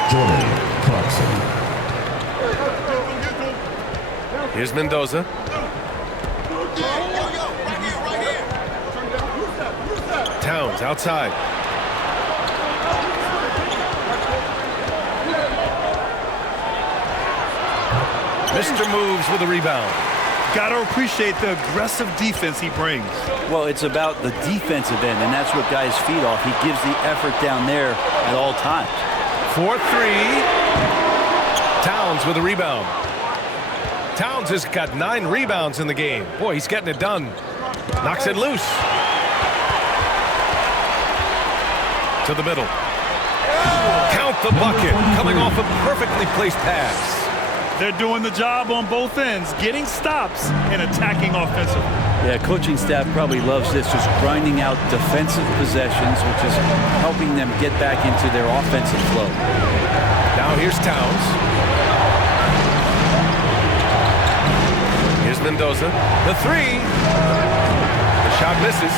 Jordan Clarkson. Here's Mendoza. Towns outside. Mr. Moves with a rebound. Got to appreciate the aggressive defense he brings. Well, it's about the defensive end, and that's what guys feed off. He gives the effort down there at all times. 4-3. Towns with a rebound. Towns has got 9 rebounds in the game. Boy, he's getting it done. Knocks it loose. To the middle. Count the bucket. Coming off a perfectly placed pass. They're doing the job on both ends, getting stops and attacking offensively. Yeah, coaching staff probably loves this, just grinding out defensive possessions, which is helping them get back into their offensive flow. Now here's Towns. Here's Mendoza. The three. The shot misses.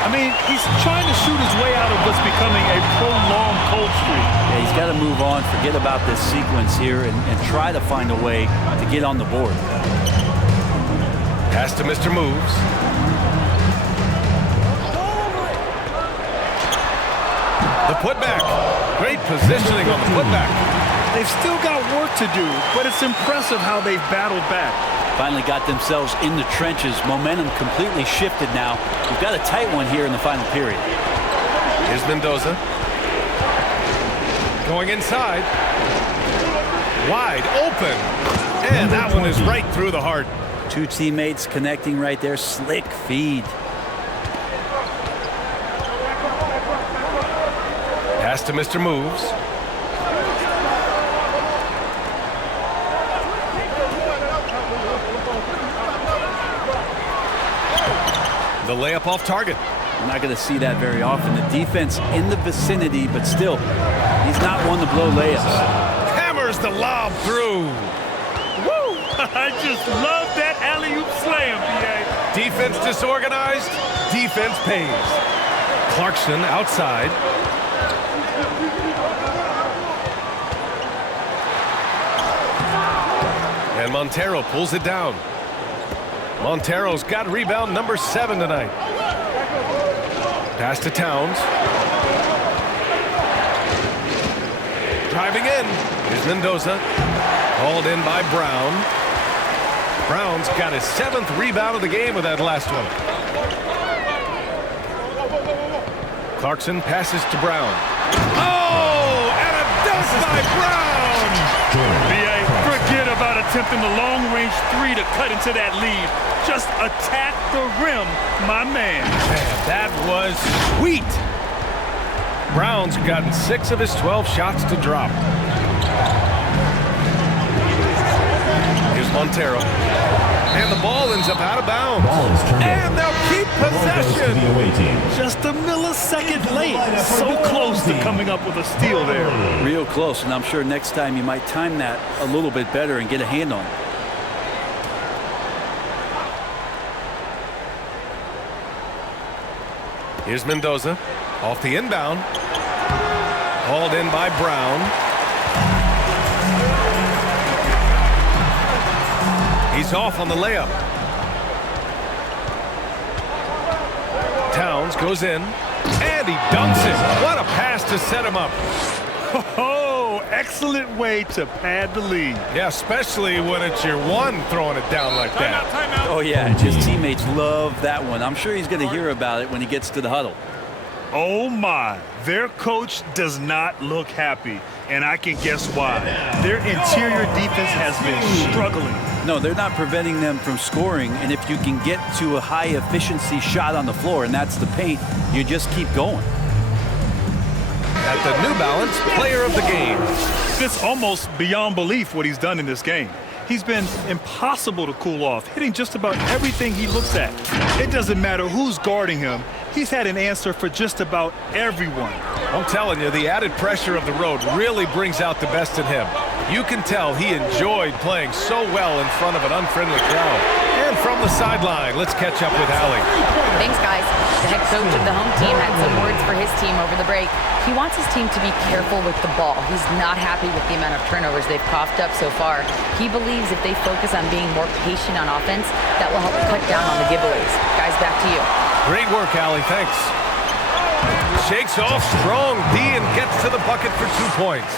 I mean, he's trying to shoot his way out of what's becoming a prolonged cold streak. Yeah, he's got to move on, forget about this sequence here, and try to find a way to get on the board. Pass to Mr. Moves. The putback. Great positioning on the putback. They've still got work to do, but it's impressive how they've battled back. Finally got themselves in the trenches. Momentum completely shifted now. We've got a tight one here in the final period. Here's Mendoza. Going inside. Wide open. And that one is right through the heart. Two teammates connecting right there. Slick feed. Pass to Mr. Moves. The layup off target. We're not going to see that very often. The defense in the vicinity, but still, he's not one to blow layups. Hammers the lob through. Woo! I just love that alley-oop slam, B.A. Defense disorganized. Defense pays. Clarkson outside. And Montero pulls it down. Montero's got rebound number 7 tonight. Pass to Towns. Driving in is Mendoza. Hauled in by Brown. Brown's got his 7th rebound of the game with that last one. Clarkson passes to Brown. Oh, and a dunk by Brown! B.A., forget about attempting the long-range 3 to cut into that lead. Just attack the rim, my man. That was sweet. Brown's gotten 6 of his 12 shots to drop. Here's Montero. And the ball ends up out of bounds. And they'll keep possession. Just a millisecond late. So close to coming up with a steal there. Real close, and I'm sure next time you might time that a little bit better and get a hand on it. Here's Mendoza. Off the inbound. Hauled in by Brown. He's off on the layup. Towns goes in. And he dunks it. What a pass to set him up. Oh, excellent way to pad the lead. Yeah, especially when it's your one throwing it down like that. Oh, Oh, yeah, his teammates love that one. I'm sure he's going to hear about it when he gets to the huddle. Oh, my. Their coach does not look happy, and I can guess why. Their interior defense has been struggling. No, they're not preventing them from scoring, and if you can get to a high-efficiency shot on the floor, and that's the paint, you just keep going. At the New Balance Player of the Game. It's almost beyond belief what he's done in this game. He's been impossible to cool off, hitting just about everything he looks at. It doesn't matter who's guarding him. He's had an answer for just about everyone. I'm telling you, the added pressure of the road really brings out the best in him. You can tell he enjoyed playing so well in front of an unfriendly crowd. And from the sideline, let's catch up with Allie. Thanks, guys. The head coach of the home team had some words for his team over the break. He wants his team to be careful with the ball. He's not happy with the amount of turnovers they've coughed up so far. He believes if they focus on being more patient on offense, that will help cut down on the giveaways. Guys, back to you. Great work, Allie. Thanks. Shakes off strong D and gets to the bucket for 2 points.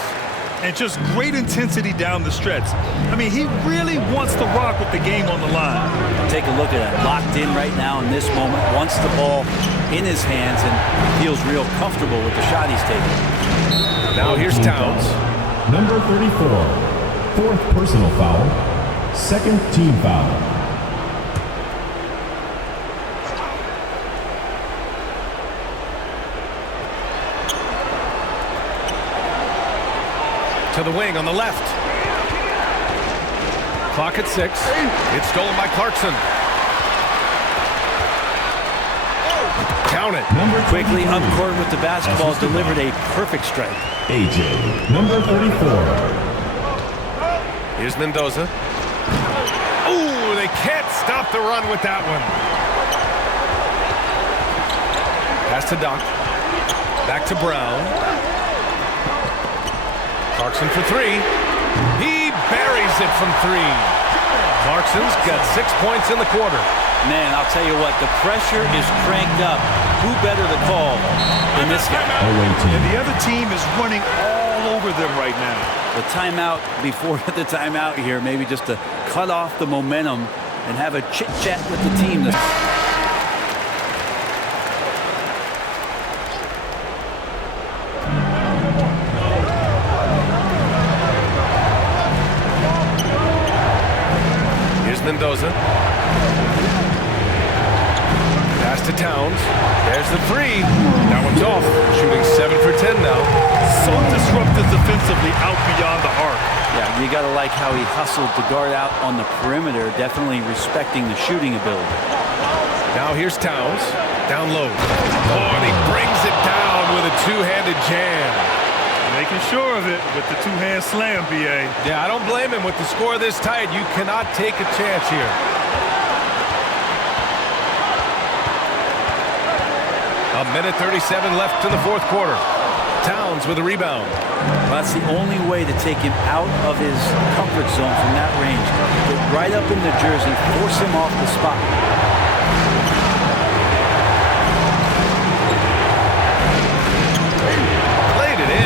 And just great intensity down the stretch. I mean, he really wants to rock with the game on the line. Take a look at it. Locked in right now in this moment. Wants the ball in his hands and feels real comfortable with the shot he's taking. Now here's Towns. Number 34. Fourth personal foul. Second team foul. To the wing on the left. Clock at 6. It's stolen by Clarkson. Count it. Quickly up court with the basketball, delivered a perfect strike. AJ, number 34. Here's Mendoza. Ooh, they can't stop the run with that one. Pass to Doc. Back to Brown. Clarkson for 3. He buries it from 3. Clarkson's got 6 points in the quarter. Man, I'll tell you what, the pressure is cranked up. Who better to call in this game? And the other team is running all over them right now. The timeout before the timeout here, maybe just to cut off the momentum and have a chit-chat with the team. Mendoza. Pass to Towns. There's the 3. That one's off. Shooting 7 for 10 now. So disruptive defensively out beyond the arc. Yeah, you got to like how he hustled to guard out on the perimeter, definitely respecting the shooting ability. Now here's Towns. Down low. Oh, and he brings it down with a two-handed jam. Making sure of it with the two-hand slam, BA. Yeah, I don't blame him. With the score this tight, you cannot take a chance here. A minute 37 left in the fourth quarter. Towns with a rebound. Well, that's the only way to take him out of his comfort zone from that range. Get right up in the jersey, force him off the spot.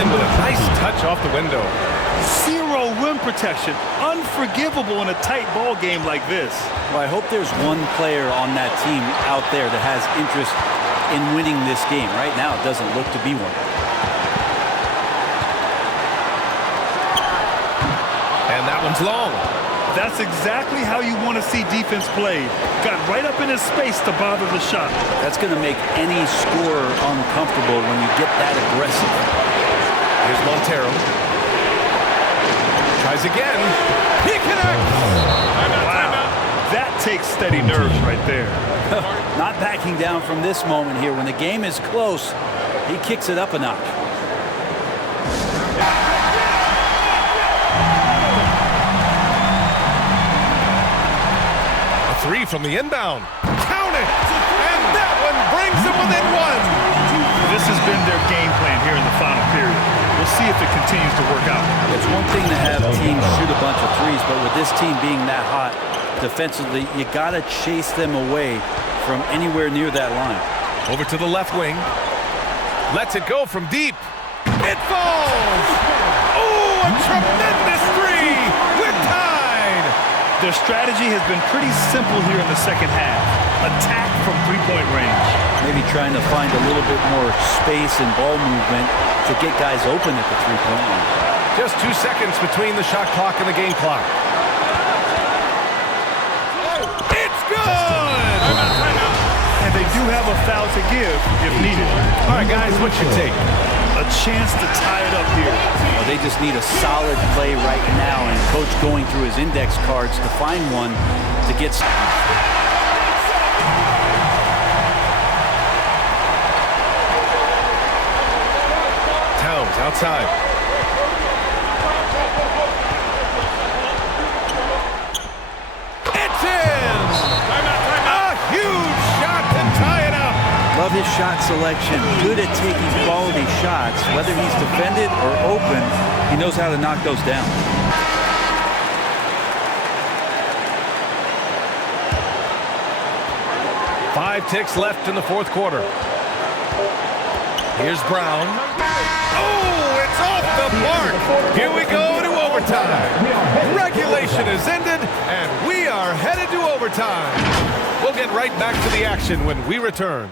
With a nice touch off the window. Zero rim protection. Unforgivable in a tight ball game like this. Well, I hope there's one player on that team out there that has interest in winning this game. Right now, it doesn't look to be one. And that one's long. That's exactly how you want to see defense played. Got right up in his space to bother the shot. That's going to make any scorer uncomfortable when you get that aggressive. Here's Montero. Tries again. He connects. Wow. That takes steady nerves right there. Not backing down from this moment here. When the game is close, he kicks it up a notch. A 3 from the inbound. Count it! And that one brings them within 1. This has been their game plan here in the final period. We'll see if it continues to work out. It's one thing to have teams shoot a bunch of threes, but with this team being that hot defensively, you got to chase them away from anywhere near that line. Over to the left wing. Lets it go from deep. It falls! Oh, a tremendous 3! We're tied! Their strategy has been pretty simple here in the second half. Attack from three-point range. Maybe trying to find a little bit more space and ball movement to get guys open at the three-point line. Just 2 seconds between the shot clock and the game clock. It's good! And they do have a foul to give if needed. All right, guys, what's your take? A chance to tie it up here. Well, they just need a solid play right now, and Coach going through his index cards to find one to get... Towns outside. It's in! A huge shot to tie it up. Love his shot selection. Good at taking quality shots. Whether he's defended or open, he knows how to knock those down. Five ticks left in the fourth quarter. Here's Brown. Oh, it's off the mark. Here we go to overtime. Regulation is ended, and we are headed to overtime. We'll get right back to the action when we return.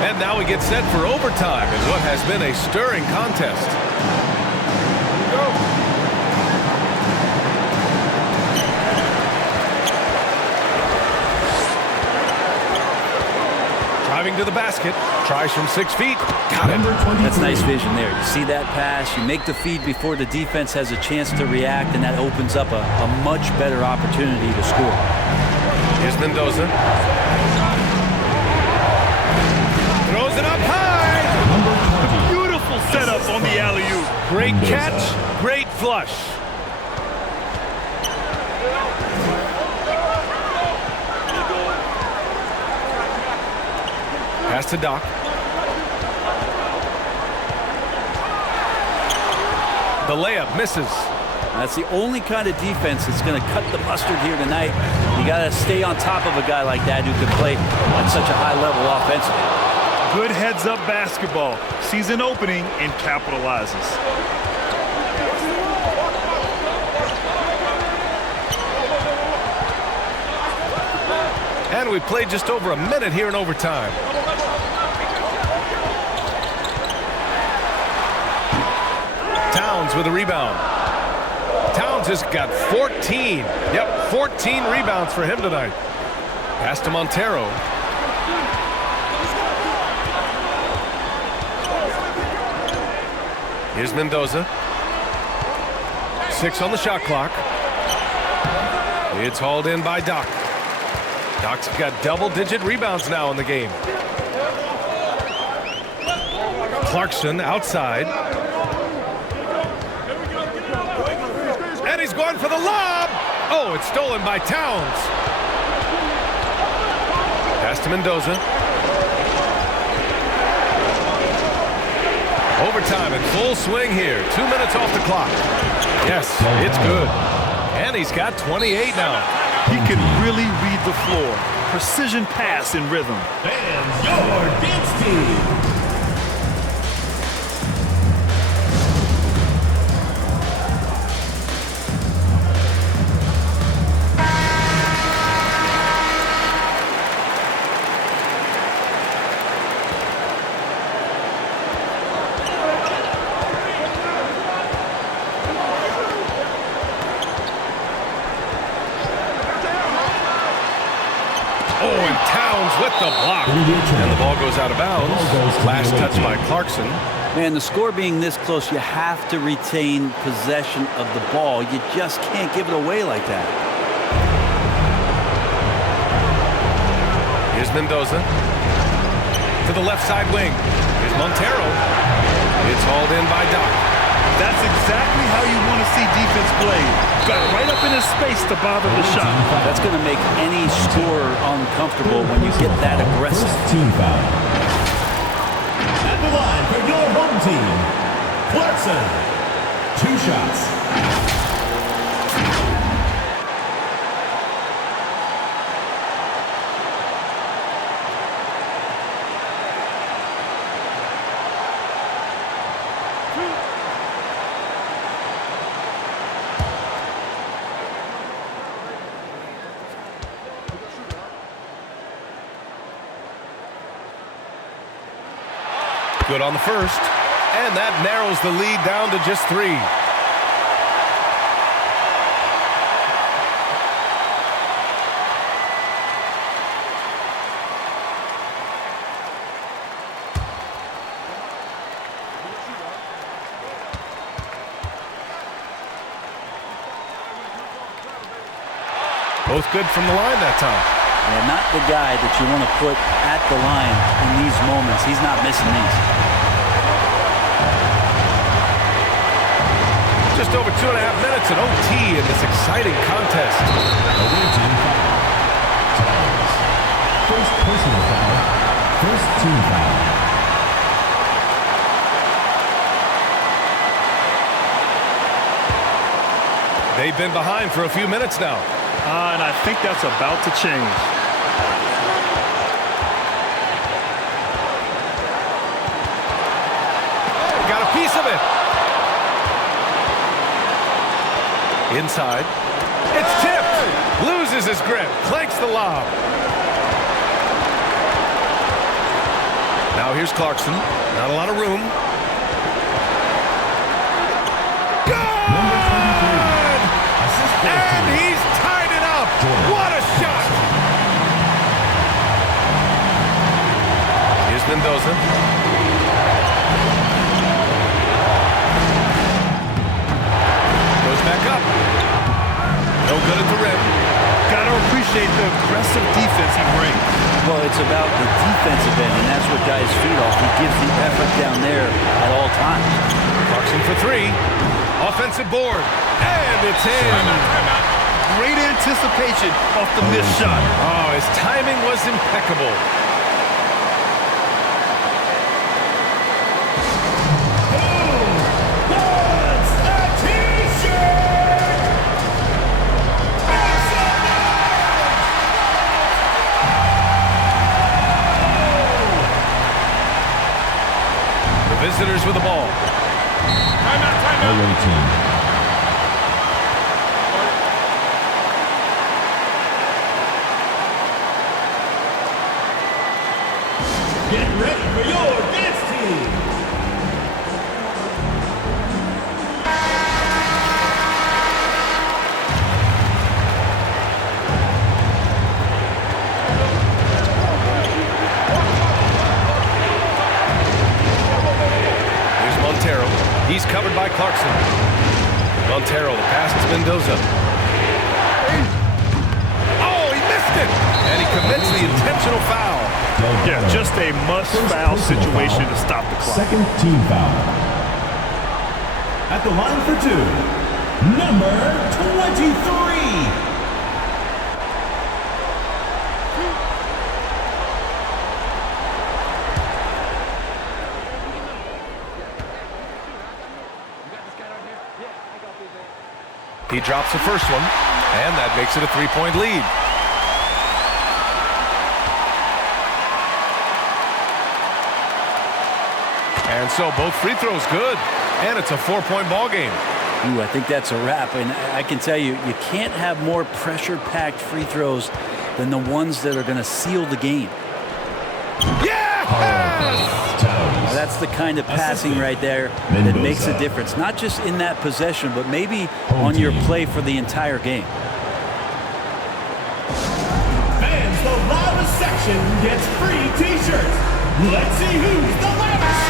And now we get set for overtime in what has been a stirring contest. Driving to the basket, tries from 6 feet, got it. That's nice vision there. You see that pass, you make the feed before the defense has a chance to react, and that opens up a much better opportunity to score. Here's Mendoza. Throws it up high. Beautiful setup on the alley-oop. Great catch, great flush. Pass to Doc. The layup misses. That's the only kind of defense that's going to cut the mustard here tonight. You got to stay on top of a guy like that who can play at such a high level offensively. Good heads-up basketball. Sees an opening and capitalizes. And we played just over a minute here in overtime. Towns with a rebound. Towns has got 14. Yep, 14 rebounds for him tonight. Pass to Montero. Here's Mendoza. 6 on the shot clock. It's hauled in by Doc. Doc's got double-digit rebounds now in the game. Clarkson outside. And he's going for the lob. Oh, it's stolen by Towns. Pass to Mendoza. Overtime in full swing here. 2 minutes off the clock. Yes, it's good. And he's got 28 now. He can really read the floor. Precision pass in rhythm. And your dance team. With the block. And the ball goes out of bounds. Last touch by Clarkson. Man, the score being this close, you have to retain possession of the ball. You just can't give it away like that. Here's Mendoza. To the left side wing. Here's Montero. It's hauled in by Doc. That's exactly how you want to see defense play. Got right up in his space to bother the shot. That's going to make any scorer uncomfortable when you get that aggressive. First team foul. At the line for your home team, Clarkson. 2 shots. Good on the first. And that narrows the lead down to just 3. Both good from the line that time. Yeah, not the guy that you want to put at the line in these moments. He's not missing these. Just over 2.5 minutes at OT in this exciting contest. Away team foul. Standngs. First personal foul. First team foul. They've been behind for a few minutes now. And I think that's about to change. Got a piece of it. Inside. It's tipped. Loses his grip. Clanks the lob. Now here's Clarkson. Not a lot of room. Good! And he's tied it up. What a shot! Here's Mendoza. Goes back up. No good at the rim. Got to appreciate the aggressive defense he brings. Well, it's about the defensive end, and that's what guys feed off. He gives the effort down there at all times. Clarkson for 3. Offensive board. And it's in. Great anticipation off the missed shot. Oh, his timing was impeccable. Visitors with the ball. Away team. Get ready for your dance team. He's covered by Clarkson. Montero, the pass to Mendoza. Oh, he missed it! And he commits the intentional foul. Yeah, just a must-foul situation to stop the clock. Second team foul. At the line for 2, number 23. He drops the first one, and that makes it a 3-point lead. And so both free throws good, and it's a 4-point ball game. Ooh, I think that's a wrap, and I can tell you, you can't have more pressure-packed free throws than the ones that are going to seal the game. Yes! Now, that's the kind of passing right there that makes a difference, not just in that possession, but maybe on your play for the entire game. Fans, the loudest section gets free t-shirts. Let's see who's the loudest.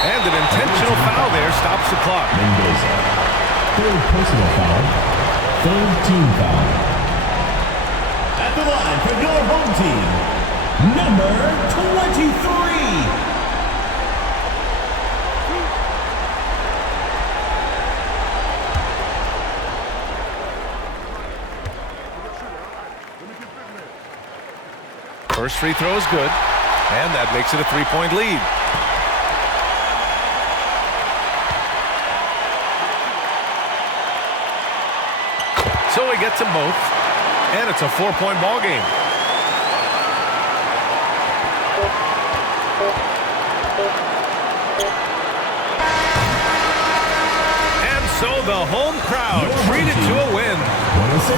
And an intentional foul there stops the clock. Mendoza. Third personal foul. Third team foul. At the line for your home team, number 23. First free throw is good, and that makes it a 3-point lead. So he gets them both, and it's a 4-point ball game. And so the home crowd treated to a win.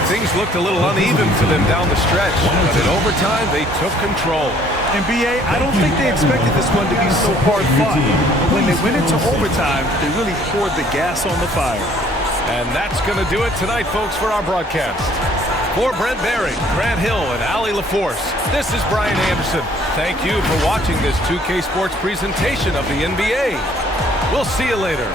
Things looked a little uneven for them down the stretch, but in overtime, they took control. And BA, I don't think they expected this one to be so hard-fought. But when they went into overtime, they really poured the gas on the fire. And that's going to do it tonight, folks, for our broadcast. For Brent Barry, Grant Hill, and Allie LaForce, this is Brian Anderson. Thank you for watching this 2K Sports presentation of the NBA. We'll see you later.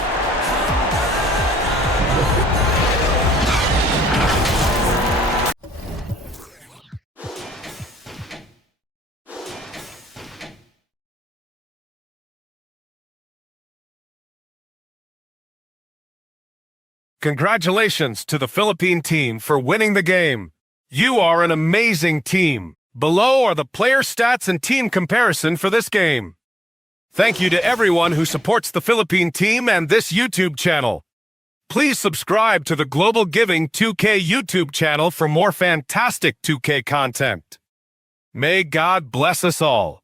Congratulations to the Philippine team for winning the game. You are an amazing team. Below are the player stats and team comparison for this game. Thank you to everyone who supports the Philippine team and this YouTube channel. Please subscribe to the Global Giving 2K YouTube channel for more fantastic 2K content. May God bless us all.